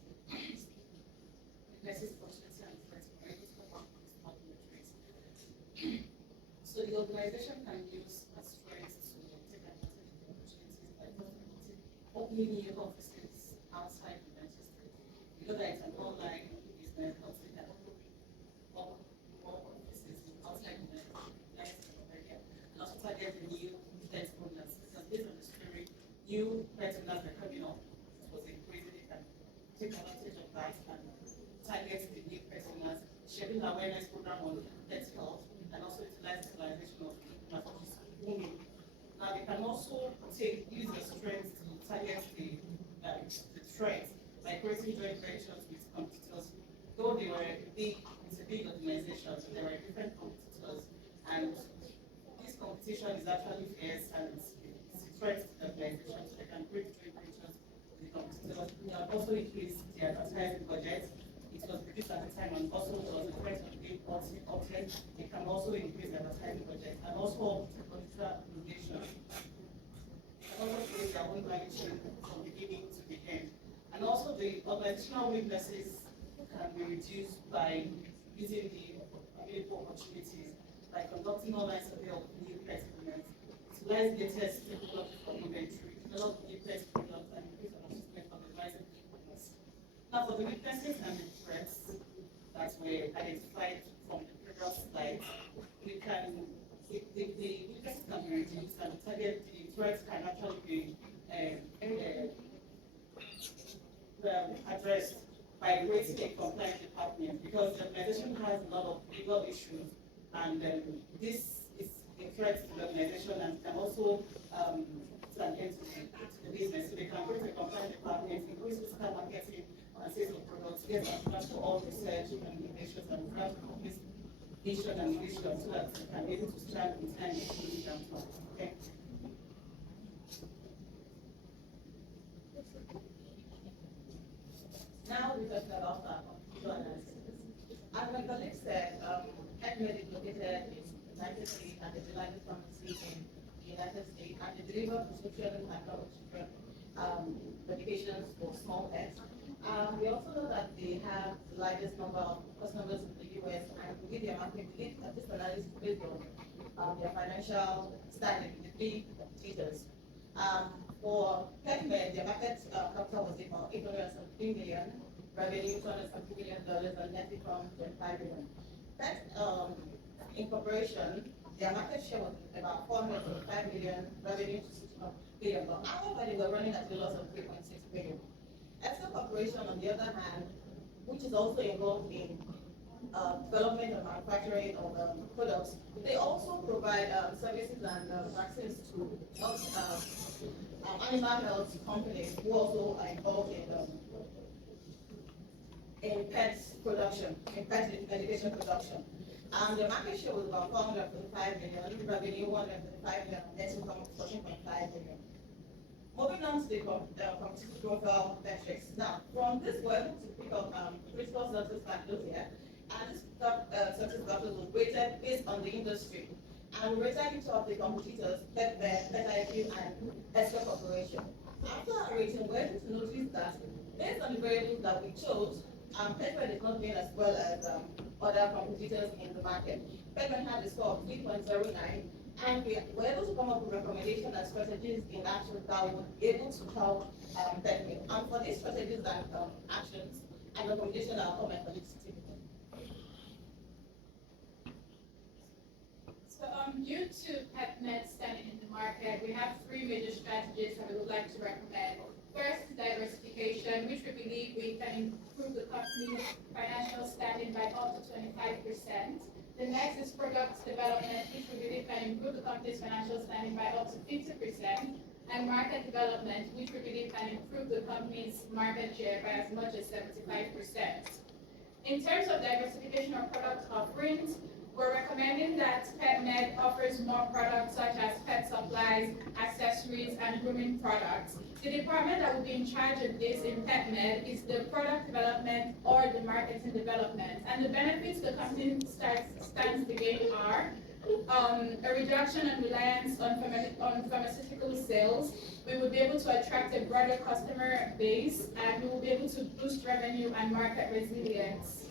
this is opportunity and threat, we're able to come up with this public matrix. So the organization can use as strengths to take advantage of the opportunities by opening new offices outside of Manchester. You know that it's an online business, but we can open more offices outside of Manchester area. And also target the new pet owners, because based on the story, new pet owners are coming up. It was increasing, they can take advantage of that and target the new pet owners, sharing awareness program on pet health, and also utilize utilization of massage women. Now they can also use the strength to target the threat by creating joint ventures with competitors. Though they were it's a big organization, so there were different competitors, and this competition is actually fierce and it's a threat to the organization, so they can create joint ventures with the competitors. They have also increased the advertising budget. It was reduced at the time, and also was a threat of being obtained. It can also increase the advertising budget and also political obligations. It can also create their own value chain from beginning to the end. And also the organizational weaknesses can be reduced by using the available opportunities, by conducting online survey of new pet owners, utilize latest technological inventory, develop new pet products, and increase our assessment of advising owners. Now for the weaknesses and the threats that were identified from the previous slide, we can the weaknesses can be reduced and the threats can actually be addressed by creating a compliance department because the organization has a lot of legal issues, and this is a threat to the organization and can also put an end to the business. So they can create a compliance department, increase physical marketing and sales of products, get access to all research and innovations and grant companies vision and vision so that they can be able to stand in time and okay. Now we talk about our computer analysis. As my colleague said, PetMed is located in the United States and is the largest pharmacy in the United States, and they deliver prescription and children medications for small pets. We also know that they have the largest number of customers in the US, and we did their market, we did this analysis based on their financial standing with the three features. For PetMed, their market capital was about $873 million, revenue $250 million, and net income $25 million. Pet Incorporation, their market share was about $405 million, revenue to $61 billion. However, they were running at a loss of $3.6 billion. Exxon Corporation, on the other hand, which is also involved in development and manufacturing of products, they also provide services and vaccines to animal health companies who also are involved in pet production, in pet education production. The market share was about $445 million, revenue $135 million, net income $14.5 million. Moving on to the competitive profile metrics. Now, from this, we're able to pick up critical success factors here, and this success factors were rated based on the industry. And we rated each of the competitors, PetMed, PetIQ, and Extra Corporation. After our rating, we're able to notice that based on the variables that we chose, PetMed is not doing as well as other competitors in the market. PetMed had a score of 3.09, and we were able to come up with recommendations and strategies in action that would be able to help PetMed. And for these strategies and actions and recommendations, I'll come and colleagues to take it. So due to PetMed standing in the market, we have three major strategies that we would like to recommend. First, diversification, which we believe we can improve the company's financial standing by up to 25%. The next is product development, which we believe can improve the company's financial standing by up to 50%. And market development, which we believe can improve the company's market share by as much as 75%. In terms of diversification of product offerings, we're recommending that PetMed offers more products such as pet supplies, accessories, and grooming products. The department that will be in charge of this in PetMed is the product development or the marketing development. And the benefits the company stands to gain are a reduction in reliance on pharmaceutical sales. We will be able to attract a broader customer base, and we will be able to boost revenue and market resilience.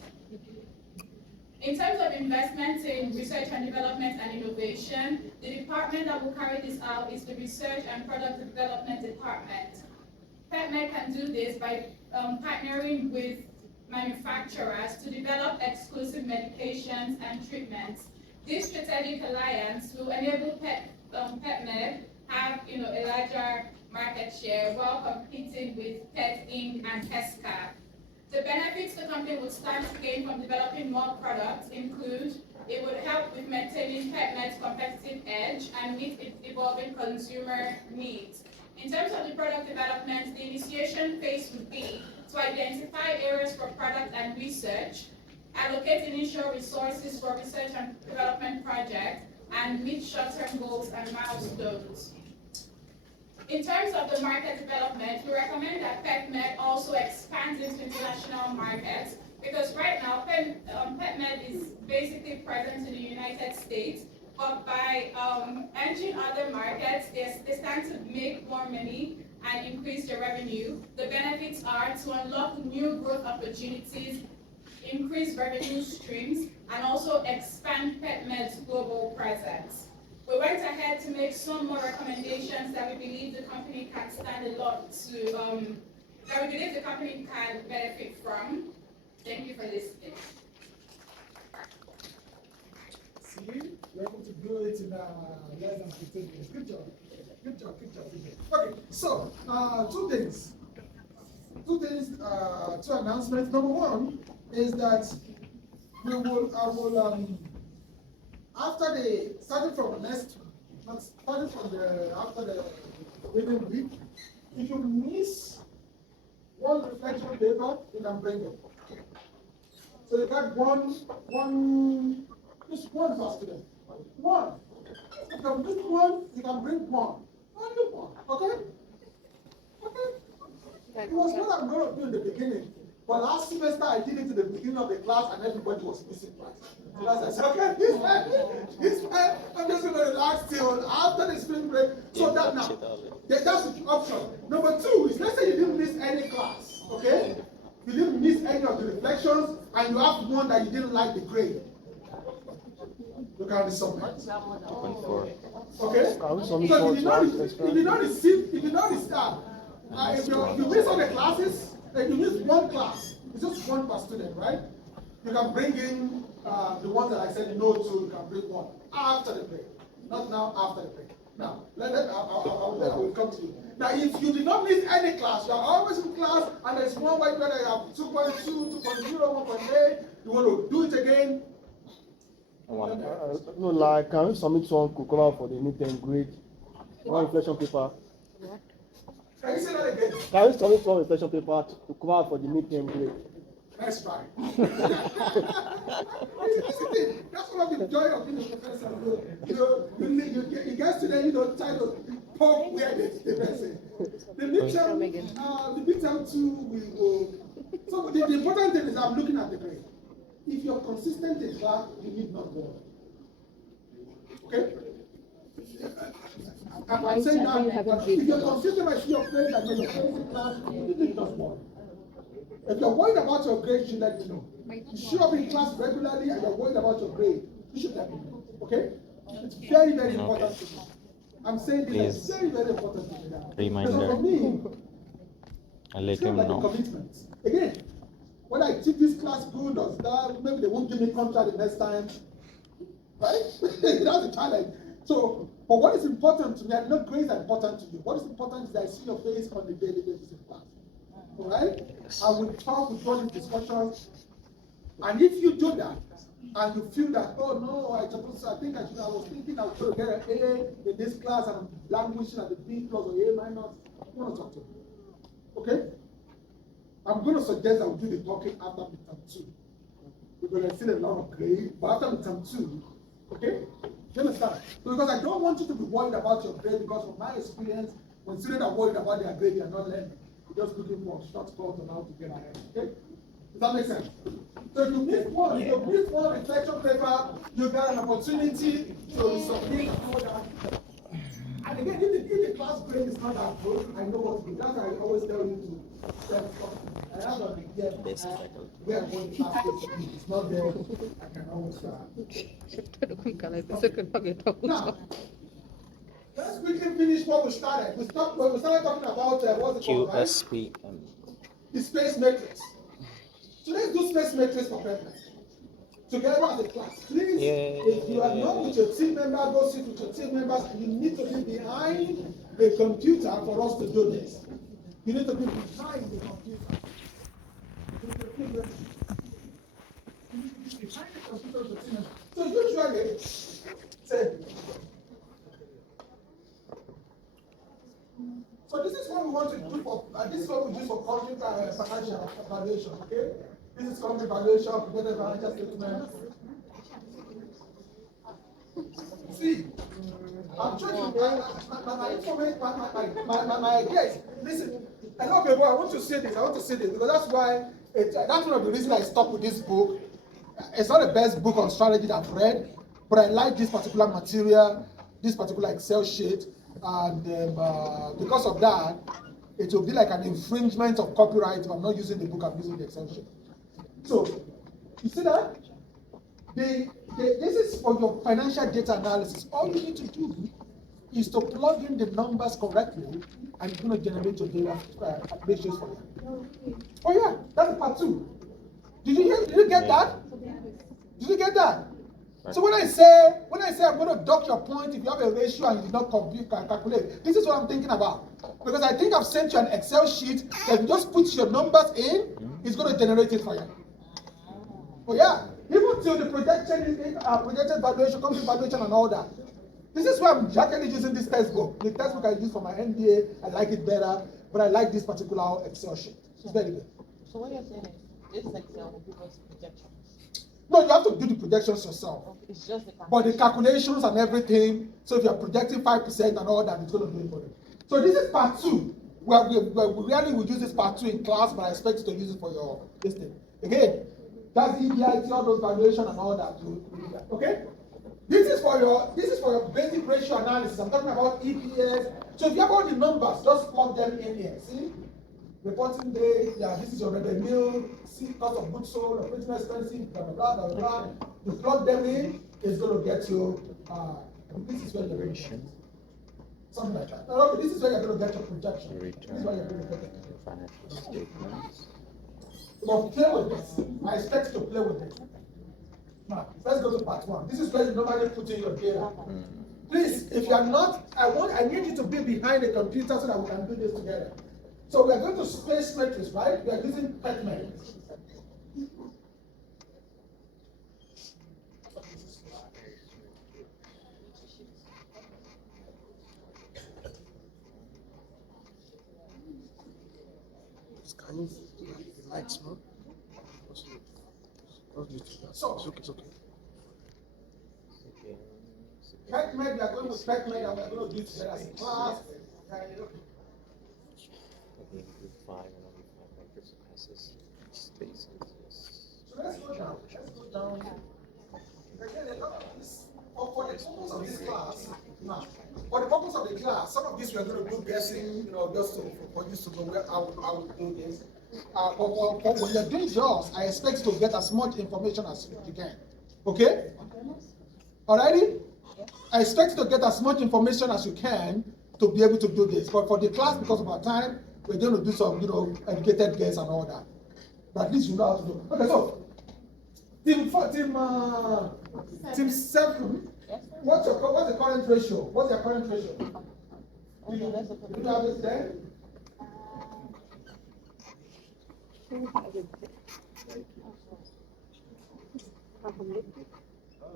In terms of investments in research and development and innovation, the department that will carry this out is the Research and Product Development Department. PetMed can do this by partnering with manufacturers to develop exclusive medications and treatments. This strategic alliance will enable PetMed have a larger market share while competing with Pet Inc. and Heska. The benefits the company would stand to gain from developing more products include it would help with maintaining PetMed's competitive edge and meet its evolving consumer needs. In terms of the product development, the initiation phase would be to identify areas for product and research, allocate initial resources for research and development projects, and meet short-term goals and milestones. In terms of the market development, we recommend that PetMed also expands into international markets because right now PetMed is basically present in the United States, but by entering other markets, they stand to make more money and increase their revenue. The benefits are to unlock new growth opportunities, increase revenue streams, and also expand PetMed's global presence. We went ahead to make some more recommendations that we believe the company can stand a lot to, that we believe the company can benefit from. Thank you for listening. See, we're able to do it in less than 15 minutes. Good job. Good job, good job, good job. Okay, so, two things. two things, two announcements. Number one is that I will, starting from next, not starting from after the reading week, if you miss one reflection paper, you can bring it. So you got just one per student. One. If you miss one, you can bring one. Only one. Okay? Okay? It was what I'm going to do in the beginning. But last semester, I did it in the beginning of the class and everybody was missing class. So I said, okay, this time, I'm just going to relax till after the spring break. So that now, that's the option. Number two is, let's say you didn't miss any class, okay? You didn't miss any of the reflections and you have one that you didn't like the grade. You can resubmit. Okay? So if you did not receive, if you miss all the classes, like you miss one class, it's just one per student, right? You can bring in the ones that I said no to, you can bring one after the break. Not now, after the break. Now, I will come to you. Now, if you did not miss any class, you are always in class, and there's one white whether you have 2.2, 2.0, 1.8, you want to do it again. No, like, can we submit one to cover for the midterm grade? One reflection paper. Can you say that again? Can we submit one reflection paper to cover for the midterm grade? That's fine. That's one of the joy of being a professor. You get to then, try to poke where the person. The midterm too, we will. So the important thing is I'm looking at the grade. If you're consistent in class, you need not worry. Okay? I'm saying that if you're consistent, I see your grade and you're in class, you need not worry. If you're worried about your grade, you should let me know. You show up in class regularly and you're worried about your grade, you should let me know. Okay? It's very, very important to me. I'm saying this is very, very important to me. Reminder. Because for me, I'll let it's kind him of like know. a commitment. Again, when I teach this class good or that, maybe they won't give me contract the next time. Right? That's a challenge. So, but what is important to me, I know grades are important to you. What is important is that I see your face on the daily basis in class. Alright? I will talk with all the discussions. And if you do that, and you feel that, oh no, I was thinking I was going to get an A in this class and I'm languishing at the B plus or A minus, you want to talk to me. Okay? I'm going to suggest that we do the talking after midterm 2. Because I still a lot of grade, but after midterm 2, okay? You understand? Because I don't want you to be worried about your grade, because from my experience, when students are worried about their grade, they are not learning. They're just looking for shortcuts on how to get ahead. Okay? Does that make sense? So if you miss one reflection paper, you got an opportunity to submit all that. And again, if the class grade is not that good, I know what to do. That's why I always tell you to self-talk. I have an idea where one class is not there. I can always Now, let's quickly finish what we started. We started talking about what's it called, right? QSPM. The space matrix. So let's do space matrix for preference. Together as a class. Please, if you are not with your team member, go sit with your team members. You need to be behind the computer for us to do this. You need to be behind the computer. You need to be behind the computer with your team members. So usually, say, so this is what we want to do for, this is what we do for complete financial evaluation, okay? This is complete evaluation, together financial statement. See, I'm trying to, my idea is, listen, I know people, I want to say this, because that's why, that's one of the reasons I stuck with this book. It's not the best book on strategy that I've read, but I like this particular material, this particular Excel sheet, and because of that, it will be like an infringement of copyright if I'm not using the book, I'm using the Excel sheet. So, you see that? This is for your financial data analysis. All you need to do is to plug in the numbers correctly, and it's going to generate your data ratios for you. Oh yeah, that's part 2. Did you get that? Did you get that? So when I say I'm going to dock your point if you have a ratio and you did not calculate, this is what I'm thinking about. Because I think I've sent you an Excel sheet that you just put your numbers in, it's going to generate it for you. Oh yeah, even till the projected valuation, company valuation and all that. This is why I'm actually using this textbook. The textbook I use for my MBA, I like it better, but I like this particular Excel sheet. It's very good. So what you're saying is, this Excel will give us projections. No, you have to do the projections yourself. It's just the But the calculations and everything, so if you're projecting 5% and all that, it's going to do it for you. So this is part 2. Where we really will use this part 2 in class, but I expect you to use it for your this thing. Again, that's EBIT, all those valuation and all that. Okay? This is for your basic ratio analysis. I'm talking about EPS. So if you have all the numbers, just plug them in here. See? Reporting date, yeah, this is your revenue, see cost of goods sold, operating expenses, blah, blah, blah, blah, blah. You plug them in, it's going to get you, this is where you're going to get something like that. No, this is where you're going to get your projection. This is where you're going to get it. Financial statements. But play with this. I expect you to play with it. Now, let's go to part 1. This is where you normally put in your data. Please, if you are not, I need you to be behind the computer so that we can do this together. So we are going to space matrix, right? We are using PET matrix. Scanning the lights, no? So, It's okay. PET med, we are going with PET med, and we are going to do it together as a class. Spaces. So let's go down. Again, a lot of this, for the purpose of this class, now, for the purpose of the class, some of this we are going to do guessing, just for you to know where I will do this. But when you're doing yours, I expect you to get as much information as you can. Okay? Alrighty? I expect you to get as much information as you can to be able to do this. But for the class, because of our time, we're going to do some, educated guess and all that. But at least you know how to do. Okay, so team 7. What's the current ratio? What's your current ratio? Do you have it there?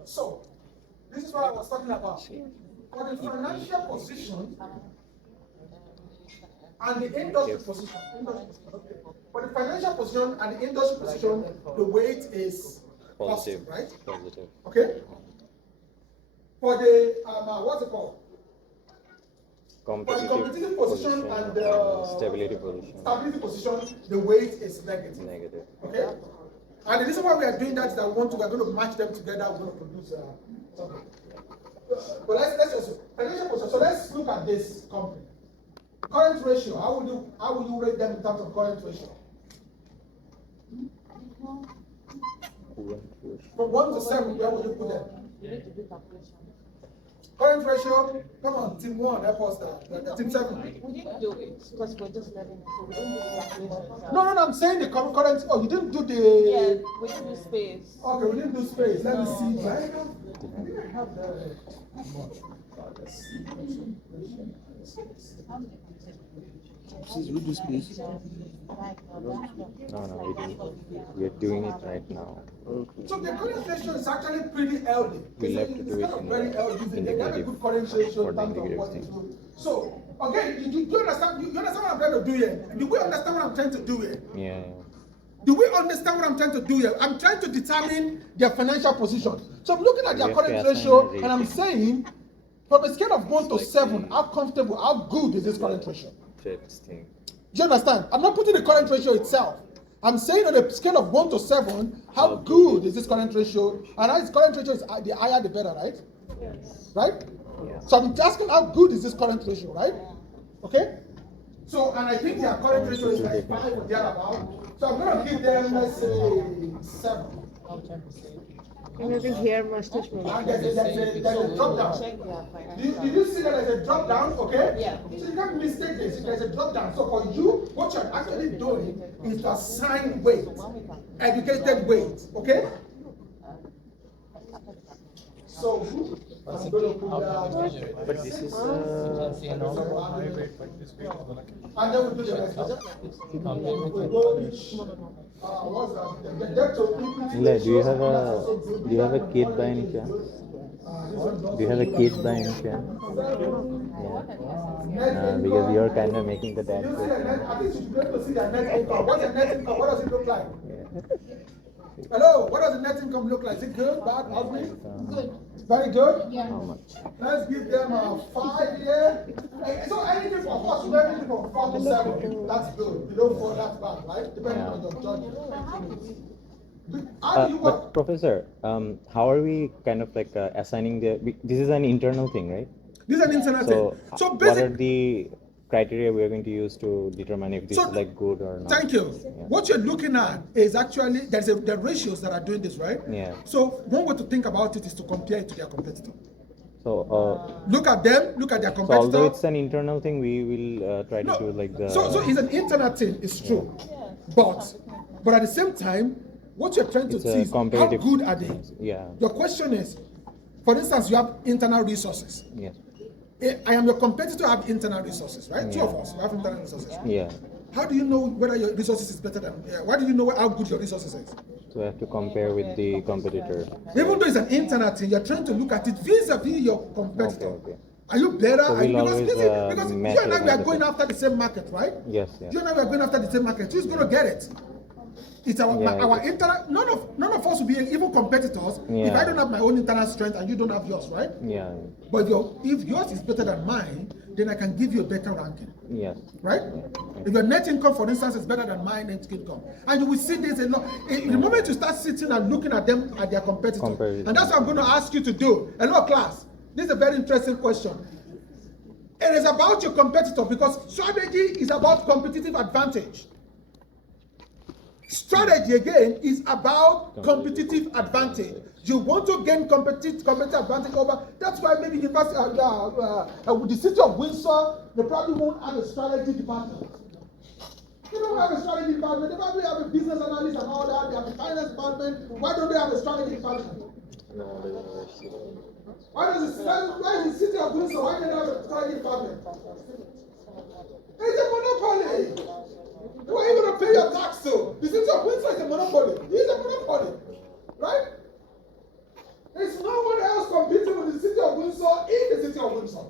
So, this is what I was talking about. For the financial position and the industry position. For the financial position and the industry position, the weight is positive, right? Positive. Okay? For the, what's it called? For the competitive position and the stability position, the weight is negative. Negative. Okay? And the reason why we are doing that is that we're going to match them together, we're going to produce something. But let's just, financial position. So let's look at this company. Current ratio, how will you rate them in terms of current ratio? From 1 to 7, where would you put them? You need to do calculation. Current ratio, come on, team 1, help us there. Team 7. We didn't do it because we're just learning it, so we didn't do the calculation. No, I'm saying the current, you didn't do the... Yeah, we didn't do space. Okay, we didn't do space. Let me see. I think I have the... Please, we do space. No, we are doing it right now. So the current ratio is actually pretty healthy. We love to do it kind of very healthy. They have a good current ratio in terms of what they do. So, again, do you understand? You understand what I'm trying to do here? Do we understand what I'm trying to do here? Yeah. Do we understand what I'm trying to do here? I'm trying to determine their financial position. So I'm looking at their current ratio, and I'm saying, from a scale of 1 to 7, how comfortable, how good is this current ratio? Interesting. Do you understand? I'm not putting the current ratio itself. I'm saying on a scale of 1 to 7, how good is this current ratio? And its current ratio is the higher the better, right? Yes. Right? Yeah. So I'm asking how good is this current ratio, right? Okay? So, and I think their current ratio is like 5 or thereabout. So I'm going to give them, let's say, 7. Maybe here must have And there's a drop down. Did you see that there's a drop down? Okay? Yeah. So you can't mistake this. There's a drop down. So for you, what you're actually doing is to assign weight, educated weight. Okay? So I'm going to put that. But this is And then we do the rest. We go each. What's that? The debt to equity Nila, do you ratios have a kid by any chance? Do you have a kid by any chance? Yeah. Because you're kind of making the dad You see joke. the net, I think you should be able to see the net income. What's the net income? What does it look like? Hello, what does the net income look like? Is it good, bad, ugly? Good. Very good? Yeah. How much? Let's give them a 5 here. So anything from us, anything from 4 to 7, that's good. You don't fall that bad, right? Depending on your judgment. How do you work? But Professor, how are we kind of like assigning this is an internal thing, right? This is an internet So, thing. So what are basically, the criteria we are going to use to determine if this So, is like good or not? thank you. Yeah. What you're looking at is actually, the ratios that are doing this, right? Yeah. So one way to think about it is to compare it to their competitor. So, Look at them, look at their so although competitor. it's an internal thing, we will try to No. do like the. So it's an internet thing, it's true. But at the same time, what you're trying to It's see a is how comparative good are they? Yeah. Your question is, for instance, you have internal resources. Yes. I am your competitor, I have internal resources, right? Two Yeah. of us have internal resources. Yeah. How do you know whether your resources is better than, why do you know how good your resources is? So I have to compare with the competitor. Even though it's an internet thing, you're trying to look at it vis-a-vis your competitor. Okay. Are you better? So Are you, we'll because always, because match you and I, it we are like going that. after the same market, right? Yes. Yes. You and I, we are going after the same market. Who's going to get it? It's our Yeah, our it is. internet. None of us will be even competitors if Yeah. I don't have my own internal strength and you don't have yours, right? Yeah. But if yours is better than mine, then I can give you a better ranking, Yes. right? If your net income, for instance, is better than my net income, and you will see this a lot. The moment you start sitting and looking at them at their competitor, Comparison. and that's what I'm going to ask you to do. Hello, class. This is a very interesting question. It is about your competitor because strategy is about competitive advantage. Strategy again is about competitive advantage. You want to gain competitive advantage over. That's why maybe university, with the city of Windsor, they probably won't have a strategy department. They don't have a strategy department. They probably have a business analyst and all that. They have a finance department. Why don't they have a strategy department? Why does the city of Windsor? Why don't they have a strategy department? It's a monopoly. Who are you going to pay your tax to? The city of Windsor is a monopoly. It's a monopoly, right? There's no one else competing with the city of Windsor in the city of Windsor.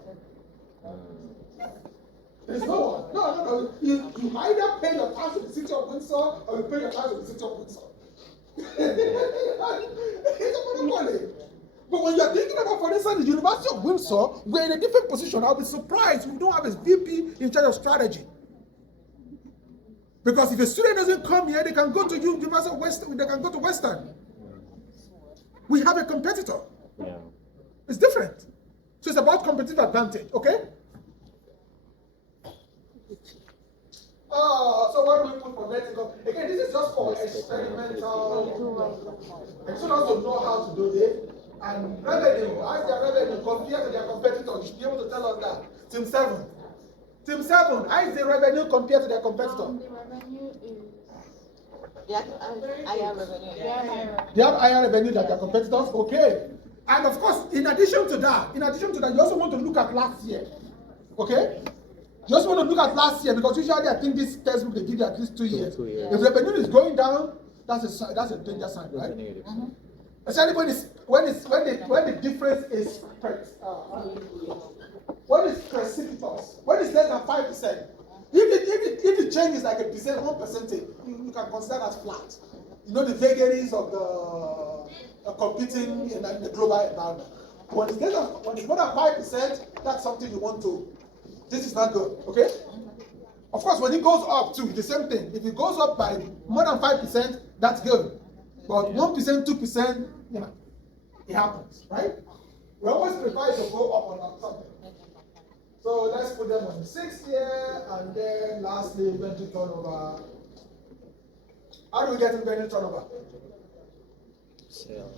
There's no one. No. You either pay your tax to the city of Windsor or you pay your tax to the city of Windsor. It's a monopoly. But when you're thinking about, for instance, the University of Windsor, we're in a different position. I'll be surprised if we don't have a VP in charge of strategy. Because if a student doesn't come here, they can go to University of Western, they can go to Western. We have a competitor. Yeah. It's different. So it's about competitive advantage, okay? So what do we put for net income? Again, this is just for experimental. I just want to know how to do this. And revenue, as their revenue compared to their competitor, you should be able to tell us that. Team 7. Team 7, how is the revenue compared to their competitor? The revenue is higher revenue. They have higher revenue than their competitors, okay? And of course, in addition to that, you also want to look at last year, okay? You also want to look at last year because usually I think this textbook they give you at least 2 years. 2 years. If revenue is going down, that's a danger sign, right? Especially when the difference is when it's precipitous, when it's less than 5%. If the change is like 1%, you can consider that flat. You know the vagaries of the competing in the global environment. When it's more than 5%, that's something you want to. This is not good, okay? Of course, when it goes up too, the same thing. If it goes up by more than 5%, that's good. But 1%, 2%, it happens, right? We always prefer it to go up or something. So let's put them on the 6th year, and then lastly, inventory turnover. How do we get inventory turnover? Sale.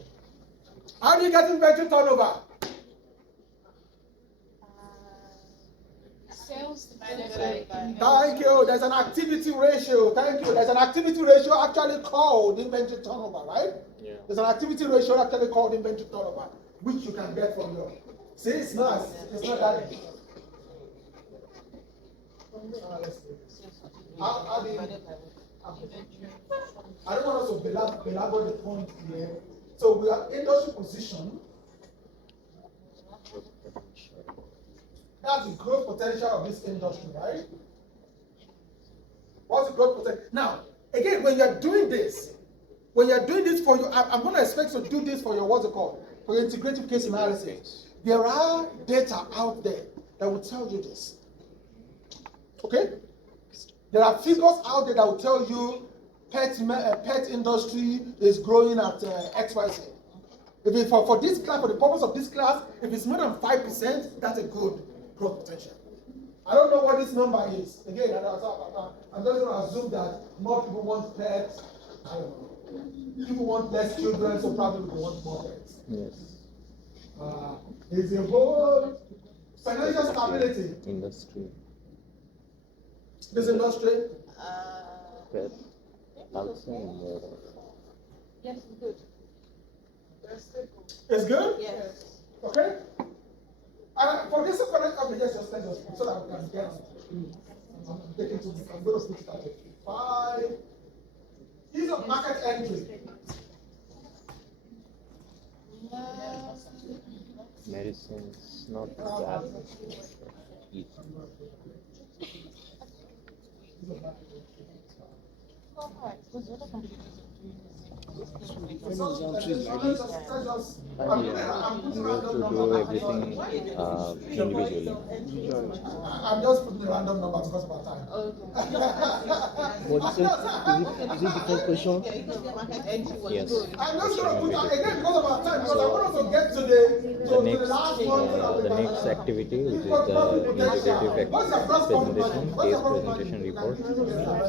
How do you get inventory turnover? Sales divided by. Thank you. There's an activity ratio. Thank you. There's an activity ratio actually called inventory turnover, right? Yeah. There's an activity ratio actually called inventory turnover. which you can get from your. See, it's not that. I don't want us to belabor the point here. So we are industry position. That's the growth potential of this industry, right? What's the growth potential? Now, again, when you're doing this for your, I'm going to expect you to do this for your, what's it called? For your integrative case analysis. There are data out there that will tell you this. Okay? There are figures out there that will tell you pet industry is growing at XYZ. If it, for this class, for the purpose of this class, if it's more than 5%, that's a good growth potential. I don't know what this number is. Again, I'm just going to assume that more people want pets. I don't know. People want less children, so probably people want more pets. Yes. There's a whole financial stability. Industry. This industry. Pet. Also, Yes, good. It's good? Yes. Okay? For this connect up, let's just so that we can get I'm going to put it at 5. These are market entry. medicines not that easy. When exams like this, And we have to do everything individually. I'm just putting a random number because of our time. what is it the first question? Yes. I'm just going to put that again because of our time, because I want us to get to the last one. The next activity, which is the integrative presentation, case presentation report.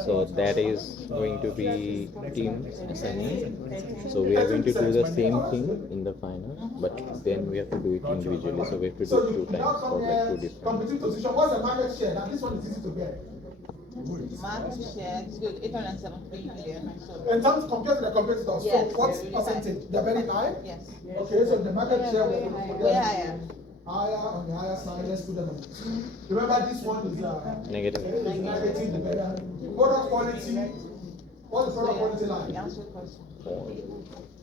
So that is going to be team assignment. So we are going to do the same thing in the final, but then we have to do it individually. So we have to do 2 times for like 2 different. Competitive position. What's the market share? Now this one is easy to get. Market share is good, 873 billion. So In terms compared to the competitors, Yes, so what's they're really percentage? They're very high? yes, Okay, so the market share will way higher. higher on the higher side. Let's put them on. Remember this one is Negative. negative dependent. Product quality. What's the product quality like? Answer the question.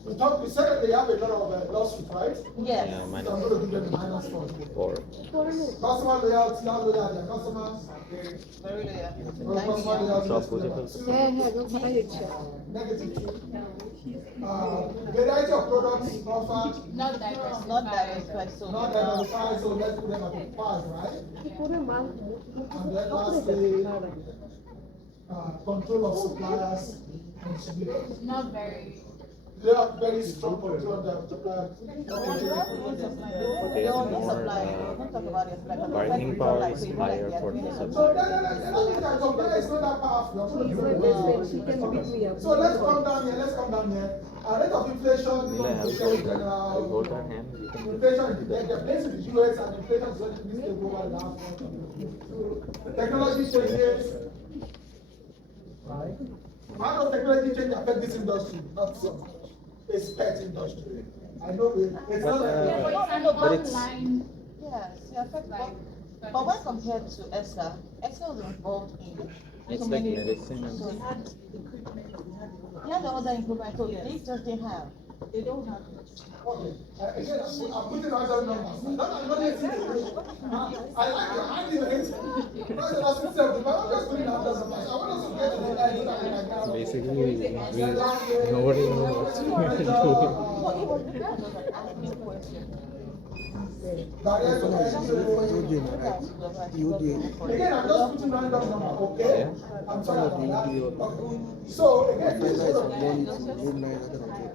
We said that they have a lot of lawsuits, right? Yes. Yeah, So I'm minus going to give them minus 4. 4. Customer loyalty, how loyal are their customers? Very loyal. Customer loyalty. Stop possible. Negative 2. Variety of products offered. Not diverse. Not diversified, so. Not diversified, so let's put them at 5, right? And then lastly, control of suppliers and distributors. Not very. They have very strong control of their suppliers. They don't supply. Don't talk about it. Like, Bargaining power is higher for the So subsidy. that supplier is not that powerful. So let's come down here. Rate of inflation. Nila, have you got our hand? We can Inflation, the place in the US and inflation is going to be stable over the last 1 Technology changes. Right? How does technology change affect this industry? Not so much. It's pet industry. I know it's not but it's Online, Yes, yeah, but when compared to ESSA, ESSA was involved in it's so like many. medicine So and it had the other improvement, so they just didn't have. They don't have. okay. Again, I'm putting random numbers. I'm not listening to you. I like your hand in the head. Because the last system, but I'm just putting random numbers. I want us to get to the end so that we can get basically nobody knows what we are doing. No, it was because of an asking question. barriers to entry. Again, I'm just putting random numbers, okay? Yeah. I'm sorry about that. Okay. So again, this is From morning to midnight, I don't know.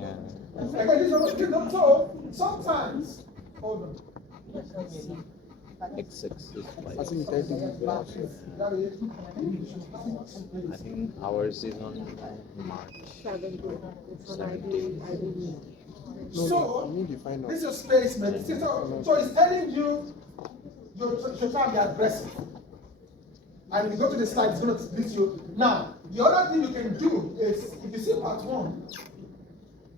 Yeah. again, this is so sometimes. Hold on. X6 is I 5. think typing is very hard. I think ours is on March 17th. So You need to find out. this is space medicine. So it's telling you you should try and be aggressive. And if you go to the slide, it's going to split you. Now, the other thing you can do is, if you see part 1,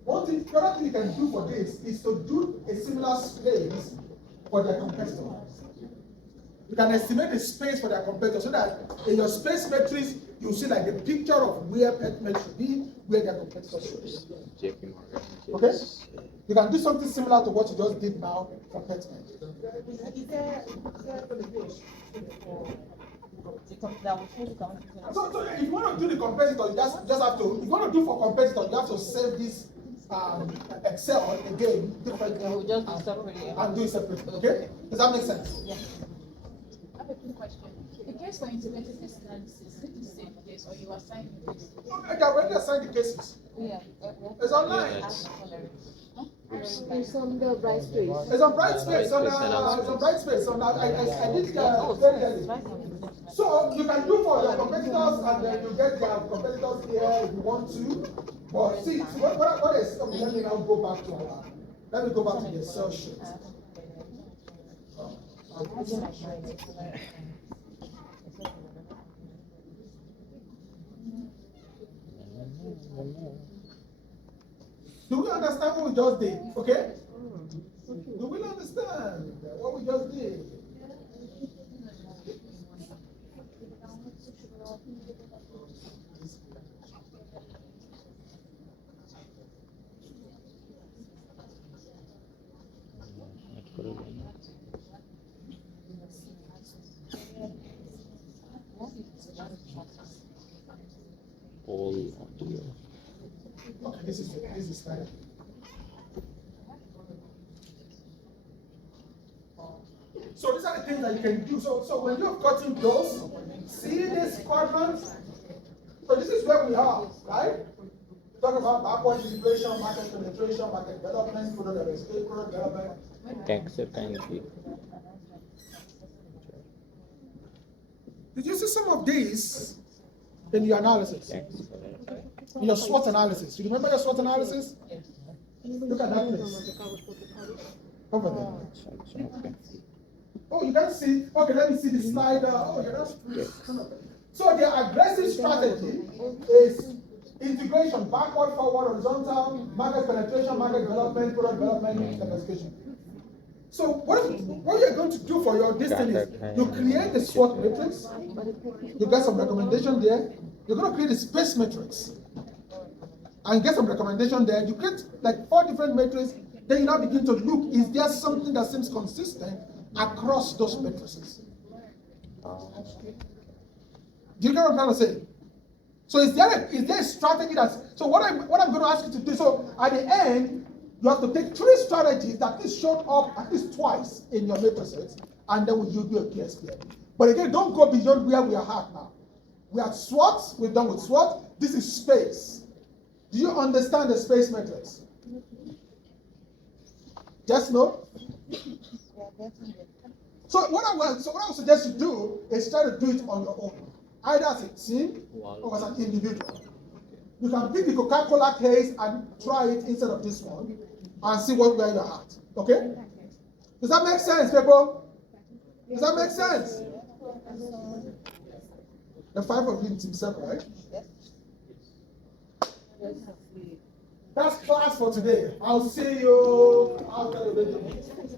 the other thing you can do for this is to do a similar space for their competitor. You can estimate the space for their competitor so that in your space matrix, you see like the picture of where PetMed should be, where their competitor should be. JP Morgan. Okay? You can do something similar to what you just did now for PetMed. So if you want to do the competitor, you just have to, if you want to do for competitor, you have to save this Excel again, differently, We'll just do separately. and do it separately. Okay? Does that make sense? Yeah. I have a quick question. The case for integrated test analysis, is it the same case or you assign the case? I can already assign the cases. Yeah. It's online. It's on the Brightspace. It's on Brightspace. It's on Brightspace. I did very early. So you can do for your competitors, and then you get their competitors here if you want to. But see, what is? Okay, let me now go back to let me go back to the Excel sheet. Do we understand what we just did? Okay? Do we understand what we just did? All onto you. Okay, this is fine. So these are the things that you can do. So when you've gotten those, see this quadrant. So this is where we are, right? Talk about backward integration, market penetration, market development, product development. Tax penalty. Did you see some of these in your analysis? Tax. In your SWOT analysis. You remember your SWOT analysis? Look at that place. Over there. Okay. Oh, you can see. Okay, let me see the slide. Oh, yeah, that's pretty. So the aggressive strategy is integration, backward, forward, horizontal, market penetration, market development, product development, diversification. So what you're going to do for your destiny is you create the SWOT matrix. You get some recommendation there. You're going to create a space matrix and get some recommendation there. You create like 4 different matrices. Then you now begin to look, is there something that seems consistent across those matrices? Do you get what I'm trying to say? So is there a strategy that's, so what I'm going to ask you to do, so at the end, you have to take 3 strategies that is shown up at least twice in your matrices, and then you do a PSPL. But again, don't go beyond where we are at now. We are SWOT, we're done with SWOT. This is space. Do you understand the space matrix? Yes, no? So what I would suggest you do is try to do it on your own, either as a team or as an individual. You can pick the Coca-Cola case and try it instead of this one and see where you're at. Okay? Does that make sense, people? Does that make sense? The 5 of you in team 7, right? That's class for today. I'll see you after the video.